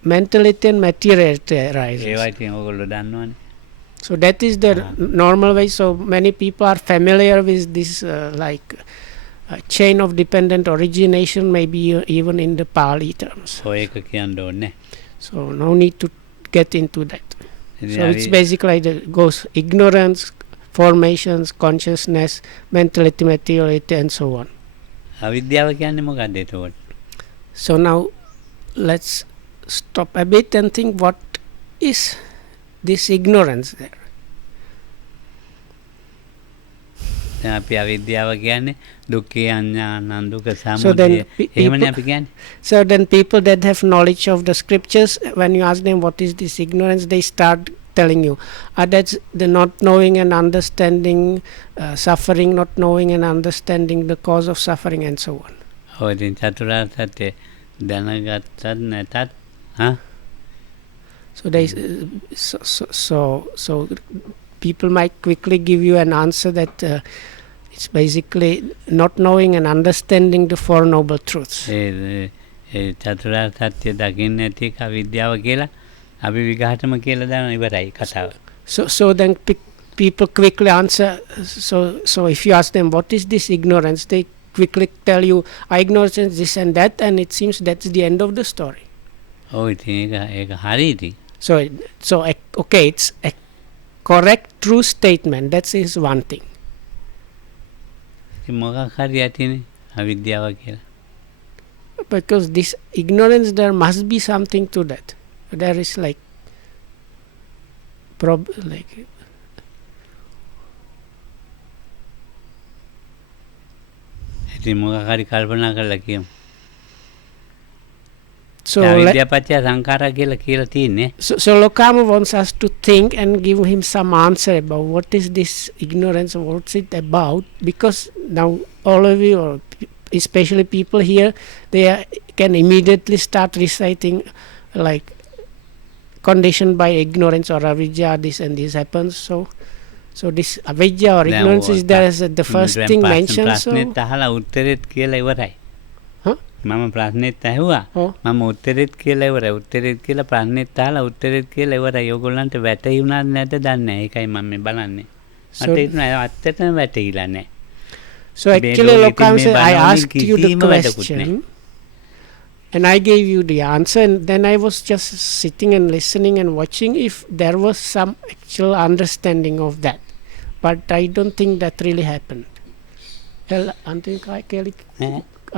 mentality and materiality arises. ඒවා ඉතින් ඔයගොල්ලෝ දන්නවනේ. So that is the normal way. So many people are familiar with this chain of dependent origination, maybe even in the Pali terms. ඔය එක කියන්න ඕනේ. So no need to get into that. ඉතින් So it's basically goes ignorance, formations, consciousness, mentality, materiality, and so on. අවිද්‍යාව කියන්නේ මොකක්ද එතකොට? So now let's stop a bit and think, what is this ignorance there? දැන් අපි අවිද්‍යාව කියන්නේ දුක්ඛේ අඥානං දුක So සමුදය. then එහෙමනේ අපි කියන්නේ. So then people that have knowledge of the scriptures, when you ask them what is this ignorance, they start telling you, that's the not knowing and understanding suffering, not knowing and understanding the cause of suffering, and so on. ඔය ඉතින් චතුරාර්ය සත්‍ය දැනගත්තත් නැතත් So they so people might quickly give you an answer that it's basically not knowing and understanding the Four Noble Truths. ඒ චතුරාර්ය සත්‍ය දකින්න නැති එක අවිද්‍යාව කියලා අපි විඝාතම කියලා දාන ඉවරයි කතාව. So then people quickly answer. So if you ask them what is this ignorance, they quickly tell you ignorance is this and that, and it seems that's the end of the story. ඔව් ඉතින් ඒක හරි ඉතින්. So okay, it's a correct true statement. That is one thing. ඉතින් මොකක් හරි ඇතිනේ අවිද්‍යාව කියලා. Because this ignorance, there must be something to that. There is like ඉතින් මොකක් හරි කල්පනා කරලා කියමු. So අවිද්‍යාව පත්‍ය සංඛාරා කියලා තියෙන්නේ. So Lokama wants us to think and give him some answer about what is this ignorance, what's it about, because now all of you, or especially people here, they can immediately start reciting like conditioned by ignorance or avidya, this and this happens. So this avidya or ignorance is there as the first thing mentioned. So ප්‍රශ්නෙත් අහලා උත්තරෙත් කියලා ඉවරයි. මම ප්‍රශ්නෙත් ඇහුවා. මම උත්තරෙත් කියලා ඉවරයි. උත්තරෙත් කියලා ප්‍රශ්නෙත් අහලා උත්තරෙත් කියලා ඉවරයි. ඔයගොල්ලන්ට වැටහිුණාද නැද්ද දන්නේ නැහැ. ඒකයි මම මේ බලන්නේ. මට හිතුණා ඇත්තටම වැටහිලා නැහැ. So actually Lokama said, I asked you the question and I gave you the answer, and then I was just sitting and listening and watching if there was some actual understanding of that. But I don't think that really happened.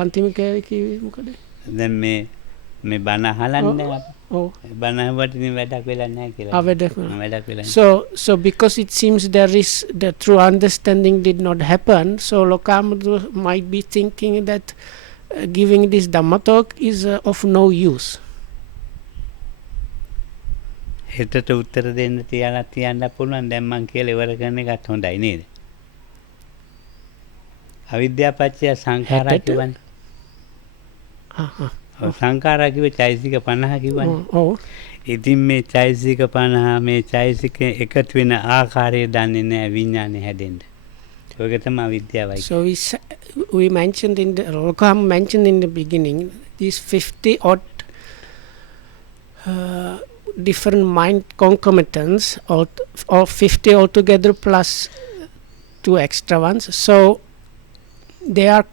අන්තිම කෑලි කිව්වේ මොකද? දැන් මේ බණ අහලන්නේ අපි. ඔව්. බණ අහුවට ඉතින් වැඩක් වෙලා නැහැ කියලා. වැඩක් වෙලා නැහැ. So because it seems there is the true understanding did not happen, so Lokama might be thinking that giving this Dhamma talk is of no use. හිතට උත්තර දෙන්න තියන්න පුළුවන්. දැන් මං කියලා ඉවර කරන එකත් හොඳයි නේද? අවිද්‍යාව පත්‍ය සංඛාරා කියවනේ. සංඛාරා කිව්වේ චෛතසික 50 කිව්වනේ. ඔව්. ඉතින් මේ චෛතසික 50 මේ චෛතසික එකතු වෙන ආකාරය දන්නේ නැහැ විඥානේ හැදෙන්න. ඒක තමයි විද්‍යාවයි. So we mentioned Lokam mentioned in the beginning these 50 odd different mind concomitants, or 50 altogether plus 2 extra ones. So they are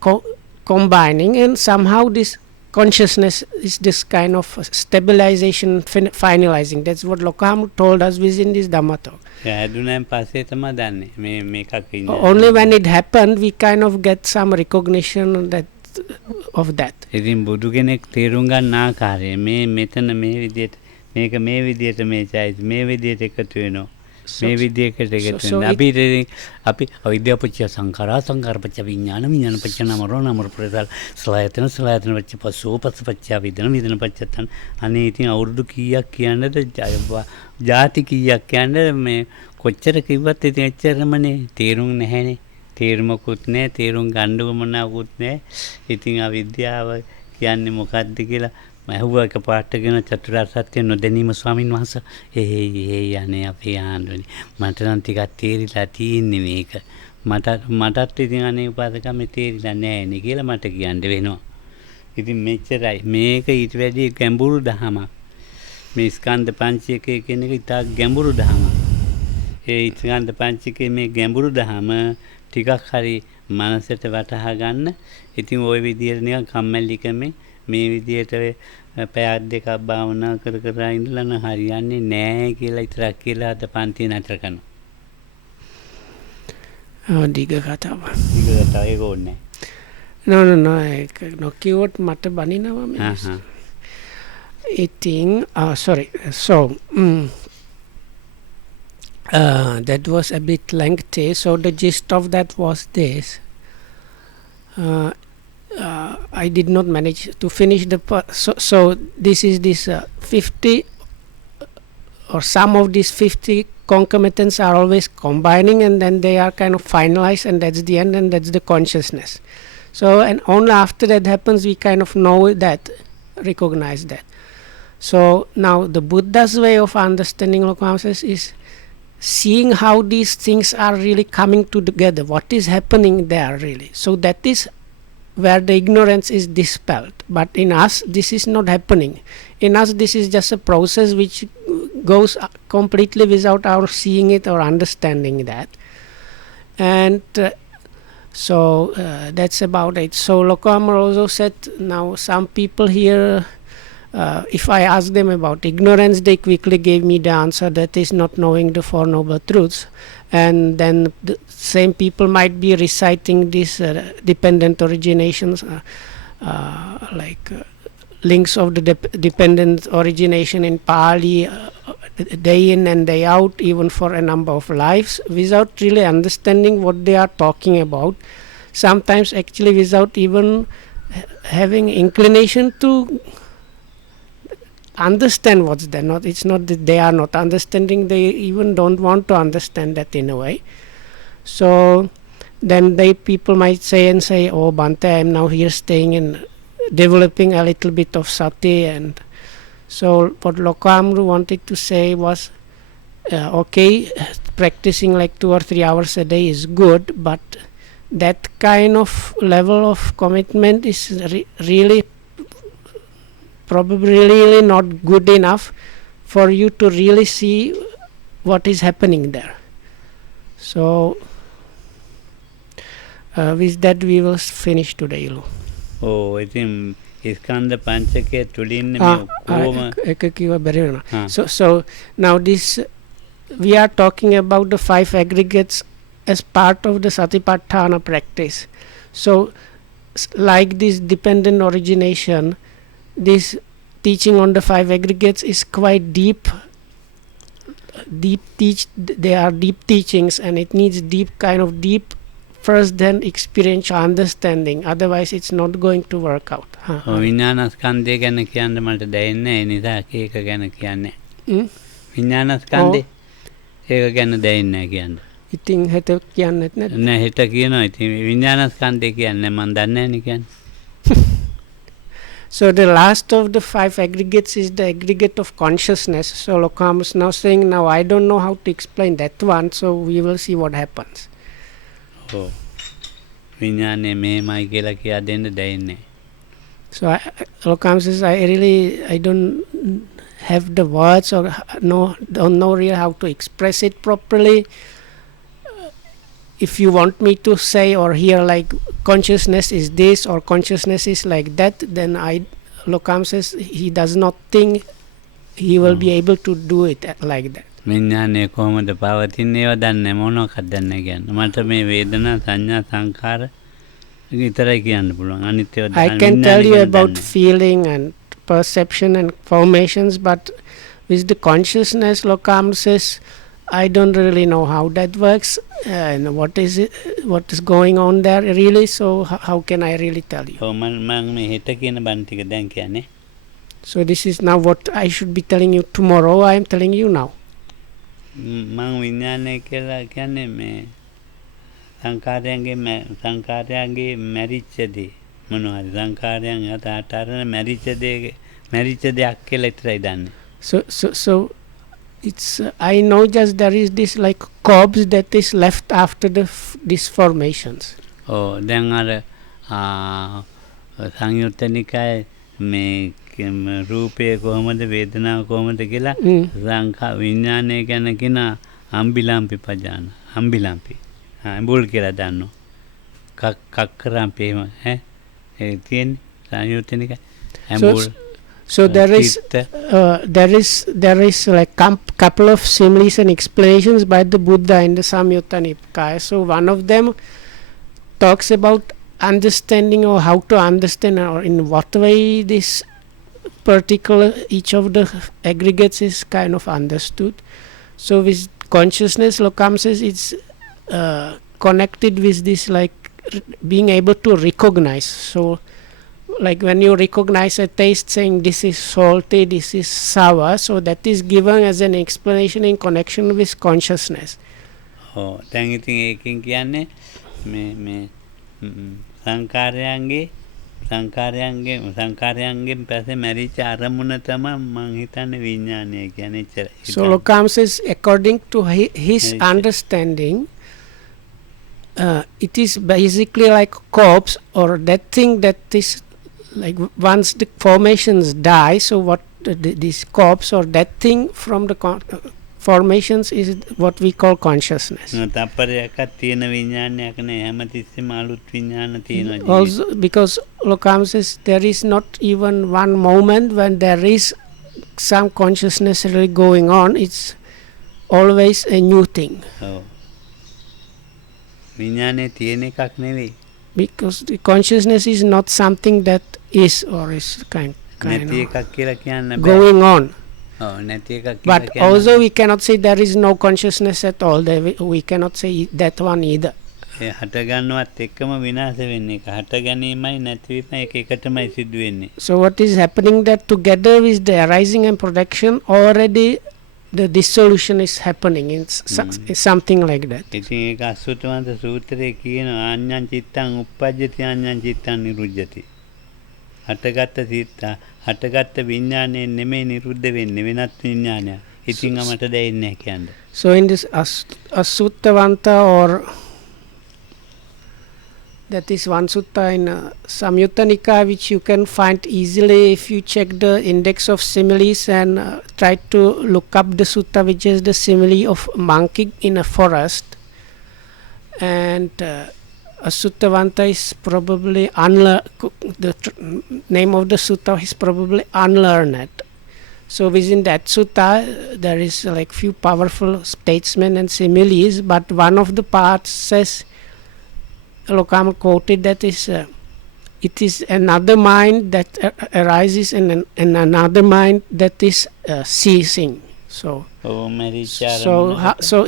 combining, and somehow this consciousness is this kind of stabilization, finalizing. That's what Lokam told us within this Dhamma talk. හැදුනන් පස්සේ තමයි දන්නේ මේ මේකක් ඉන්නේ. Only when it happened we kind of get some recognition of that. ඉතින් බුදු කෙනෙක් තේරුම් ගන්න ආකාරය මේ මෙතන මේ විදියට මේක මේ විදියට මේ චෛතසික මේ විදියට එකතු වෙනවා. මේ විදියකට එකතු වෙනවා. අපි අවිද්‍යාවපච්චය සංඛාරා සංඛාරපච්චය විඥාන විඥානපච්චය නාම රූප ප්‍රසාර සලආයතන පච්ච පස්සෝ පච්චය විදනපච්චය තන. අනේ ඉතින් අවුරුදු කීයක් කියන්නද ජාති කීයක් කියන්නද මේ කොච්චර කිව්වත් ඉතින් එච්චරමනේ තේරුම් නැහැනේ. තේරුමකුත් නැහැ, තේරුම් ගන්න මොනවාකුත් නැහැ. ඉතින් අවිද්‍යාව කියන්නේ මොකක්ද කියලා මහුවා එකපාරට කියන චතුරාර්ය සත්‍ය නොදැනීම ස්වාමින් වහන්සේ යන්නේ අපේ ආන්දරනේ මට නම් ටිකක් තේරිලා තියෙන්නේ මේක මටත් ඉතින් අනේ උපාසකම තේරිලා නැහැ නේ කියලා මට කියන්න වෙනවා. ඉතින් මෙච්චරයි මේක ඊට වැඩි ගැඹුරු දහමක්. මේ ස්කන්ධ පංචකය කියන එක ඉතා ගැඹුරු දහමක්. ඒ ස්කන්ධ පංචකයේ මේ ගැඹුරු දහම ටිකක් හරි මනසට වටහා ගන්න. ඉතින් ওই විදියට නිකන් කම්මැලිකමේ මේ විදියට පැයක් දෙකක් භාවනා කර කර ඉඳලා නම් හරියන්නේ නැහැ කියලා ඉතරක් කියලා අද පන්ති නතර කරනවා. දිග කතාව. දිග කතාව ඒක ඕනේ. No, ඒක නොකියුවොත් මට බනිනවා මේ. ඉතින් sorry. So that was a bit lengthy. So the gist of that was this. I did not manage to finish so this is this 50 or some of these 50 concomitants are always combining, and then they are kind of finalized, and that's the end, and that's the consciousness. So and only after that happens we kind of know that, recognize that. So now the Buddha's way of understanding Lokam says is seeing how these things are really coming together, what is happening there really. So that is where the ignorance is dispelled. But in us this is not happening. In us this is just a process which goes completely without our seeing it or understanding that. And so that's about it. So Lokam also said, now some people here, if I ask them about ignorance, they quickly gave me the answer that is not knowing the Four Noble Truths. And then the same people might be reciting these dependent originations, like links of the dependent origination in Pali, day in and day out, even for a number of lives, without really understanding what they are talking about. Sometimes actually without even having inclination to understand what's there. It's not that they are not understanding, they even don't want to understand that in a way. So then people might say, oh Bhante, I am now here staying and developing a little bit of sati. And so what Lokamru wanted to say was, okay, practicing like 2 or 3 hours a day is good, but that kind of level of commitment is really probably really not good enough for you to really see what is happening there. So with that we will finish today. ඉතින් ස්කන්ධ පංචකය තුලින් මේ ඔක්කොම එක කිව්ව බැරි වෙනවා. So now this we are talking about the 5 aggregates as part of the Satipatthana practice. So like this dependent origination, this teaching on the 5 aggregates is quite deep. They are deep teachings, and it needs deep first then experiential understanding. Otherwise it's not going to work out. විඥානස්කන්ධය ගැන කියන්න මට දැනෙන්නේ ඒ නිසා ඒක ගැන කියන්නේ. විඥානස්කන්ධය ඒක ගැන දැනෙන්නේ කියන්න. ඉතින් හෙට කියන්නෙත් නැද්ද? නෑ හෙට කියනවා. ඉතින් විඥානස්කන්ධය කියන්නේ මම දන්නේ නැහැ නේ කියන්නේ. So the last of the 5 aggregates is the aggregate of consciousness. So Lokam is now saying, now I don't know how to explain that one, so we will see what happens. ඔව්. විඥානේ මෙහෙමයි කියලා කියා දෙන්න දෙන්නේ. So Lokam says, I don't have the words or don't know really how to express it properly. If you want me to say or hear like consciousness is this or consciousness is like that, then Lokam says he does not think he will be able to do it like that. විඥානේ කොහොමද පවතින්නේ ඒවා දන්නේ මොනවක්ද දන්නේ කියන්නේ. මට මේ වේදනා සංඥා සංඛාර විතරයි කියන්න පුළුවන්. අනිත් ඒවා I can tell you about feeling and perception and formations, but with the consciousness, Lokam says, I don't really know how that works and what is going on there really, so how can I really tell you? ඔව් මම මේ හෙට කියන බණ ටික දැන් කියන්නේ. So this is now what I should be telling you tomorrow. I am telling you now. මම විඥානය කියලා කියන්නේ මේ සංකාරයන්ගේ මැරිච්ච දේ මොනවද සංකාරයන් අතරන මැරිච්ච දෙයක් කියලා ඉතරයි දන්නේ. So it's I know just there is this like corpse that is left after these formations. ඔව් දැන් අර සංයුත්ත නිකායේ මේ රූපය කොහොමද වේදනාව කොහොමද කියලා සංඛා විඥානය ගැන කියන අම්බිලාම්පි පජාන අම්බිලාම්පි අඹුල් කියලා දන්නෝ කක්කරම්පි එහෙම ඒ තියෙන්නේ සංයුත්ත නිකායේ අඹුල්. So there is like couple of similes and explanations by the Buddha in the Samyutta Nikaya. So one of them talks about understanding or how to understand or in what way this particular each of the aggregates is kind of understood. So with consciousness, Lokam says it's connected with this like being able to recognize. So like when you recognize a taste saying this is salty, this is sour, so that is given as an explanation in connection with consciousness. Oh, දැන් ඉතින් ඒකෙන් කියන්නේ මේ සංකාරයන්ගෙන් පස්සේ මැරිච්ච අරමුණ තමයි මං හිතන්නේ විඥානය කියන්නේ එච්චරයි. So Lokam says according to his understanding, it is basically like corpse or that thing that is like once the formations die, so what this corpse or that thing from the formations is what we call consciousness. තප්පරයක්වත් තියෙන විඥානයක් නෑ හැමතිස්සෙම අලුත් විඥාන තියෙනවා. Also because Lokam says there is not even one moment when there is some consciousness really going on, it's always a new thing. ඔව් විඥානේ තියෙන එකක් නෙවෙයි. Because the consciousness is not something that is or is kind නැති එකක් කියලා කියන්න බෑ. going on. ඔව් නැති එකක් කියලා But කියන්න. also we cannot say there is no consciousness at all. We cannot say that one either. ඒ හට ගන්නවත් එක්කම විනාශ වෙන්නේ. ඒක හට ගැනීමයි නැතිවීමයි එක එකටමයි සිදු වෙන්නේ. So what is happening that together with the arising and production already the dissolution is happening. It's something like that. ඉතින් ඒක අසුතවන්ත සූත්‍රයේ කියන ආඤ්ඤං චිත්තං උප්පජ්ජති ආඤ්ඤං චිත්තං නිරුද්ධති. හටගත්ත විඥානයේ නෙමෙයි නිරුද්ධ වෙන්නේ වෙනත් විඥානයක්. ඉතින් මට දෙන්නේ කියන්නේ. So in this Asuttavanta or that is one sutta in Samyutta Nikaya which you can find easily if you check the index of similes and try to look up the sutta which is the simile of monkey in a forest. And Asuttavanta is probably the name of the sutta is probably unlearned. So within that sutta there is like few powerful statements and similes, but one of the parts says, Lokam quoted, that is it is another mind that arises and another mind that is ceasing. So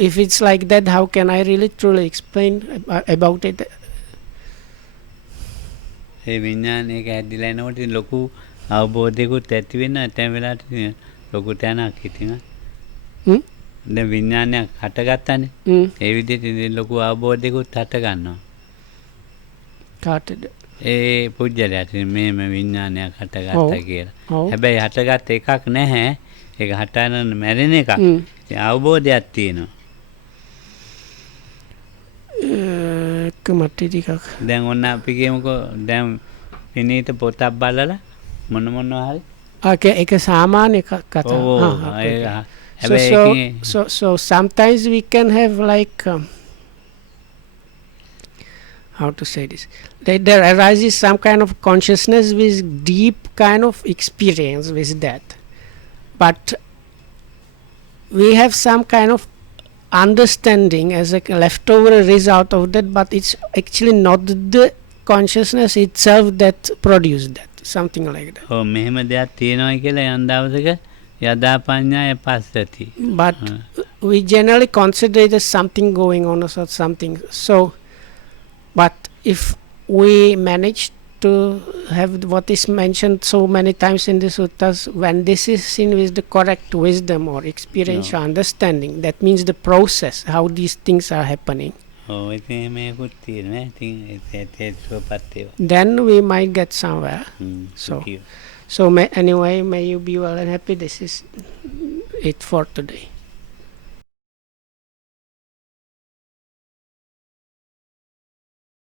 if it's like that, how can I really truly explain about it? ඒ විඥානයක ඇදිලා එනකොට ලොකු අවබෝධයකුත් ඇති වෙන ඇතැම් වෙලාවට ලොකු තැනක් හිටින. දැන් විඥානයක් හටගත්තානේ. ඒ විදිහට ලොකු අවබෝධයකුත් හට ගන්නවා. කාටද? ඒ පුද්ගලයාට මෙහෙම විඥානයක් හටගත්තා ඔව්. කියලා. ඔව්. හැබැයි හටගත්ත එකක් නැහැ. ඒක හටගන්න මැරෙන එකක්. ඉතින් අවබෝධයක් තියෙනවා. එක මට ටිකක් දැන් ඔන්න අපි කියමුකෝ දැන් පිනීත පොතක් බලලා මොන මොනවා හරි. ඒක සාමාන්‍ය කතා. ඔව් Ah, ඔව්. okay, okay. හැබැයි So, ඒකේ so sometimes we can have like how to say this, there arises some kind of consciousness with deep kind of experience with that, but we have some kind of understanding as a leftover result of that, but it's actually not the consciousness itself that produced that, something like that. ඔව් මෙහෙම දෙයක් තියෙනවා කියලා යම් දවසක යදා පඤ්ඤාය පස්සති. But we generally consider it as something going on or something. So, but if we manage to have what is mentioned so many times in the suttas, when this is seen with the correct wisdom or experiential understanding, that means the process, how these things are happening, ඔව් ඉතින් මේකුත් තියෙනවා. ඉතින් ඒත් සුවපත් ඒවා. then we might get somewhere. So, සුඛී. so anyway, may you be well and happy. This is it for today.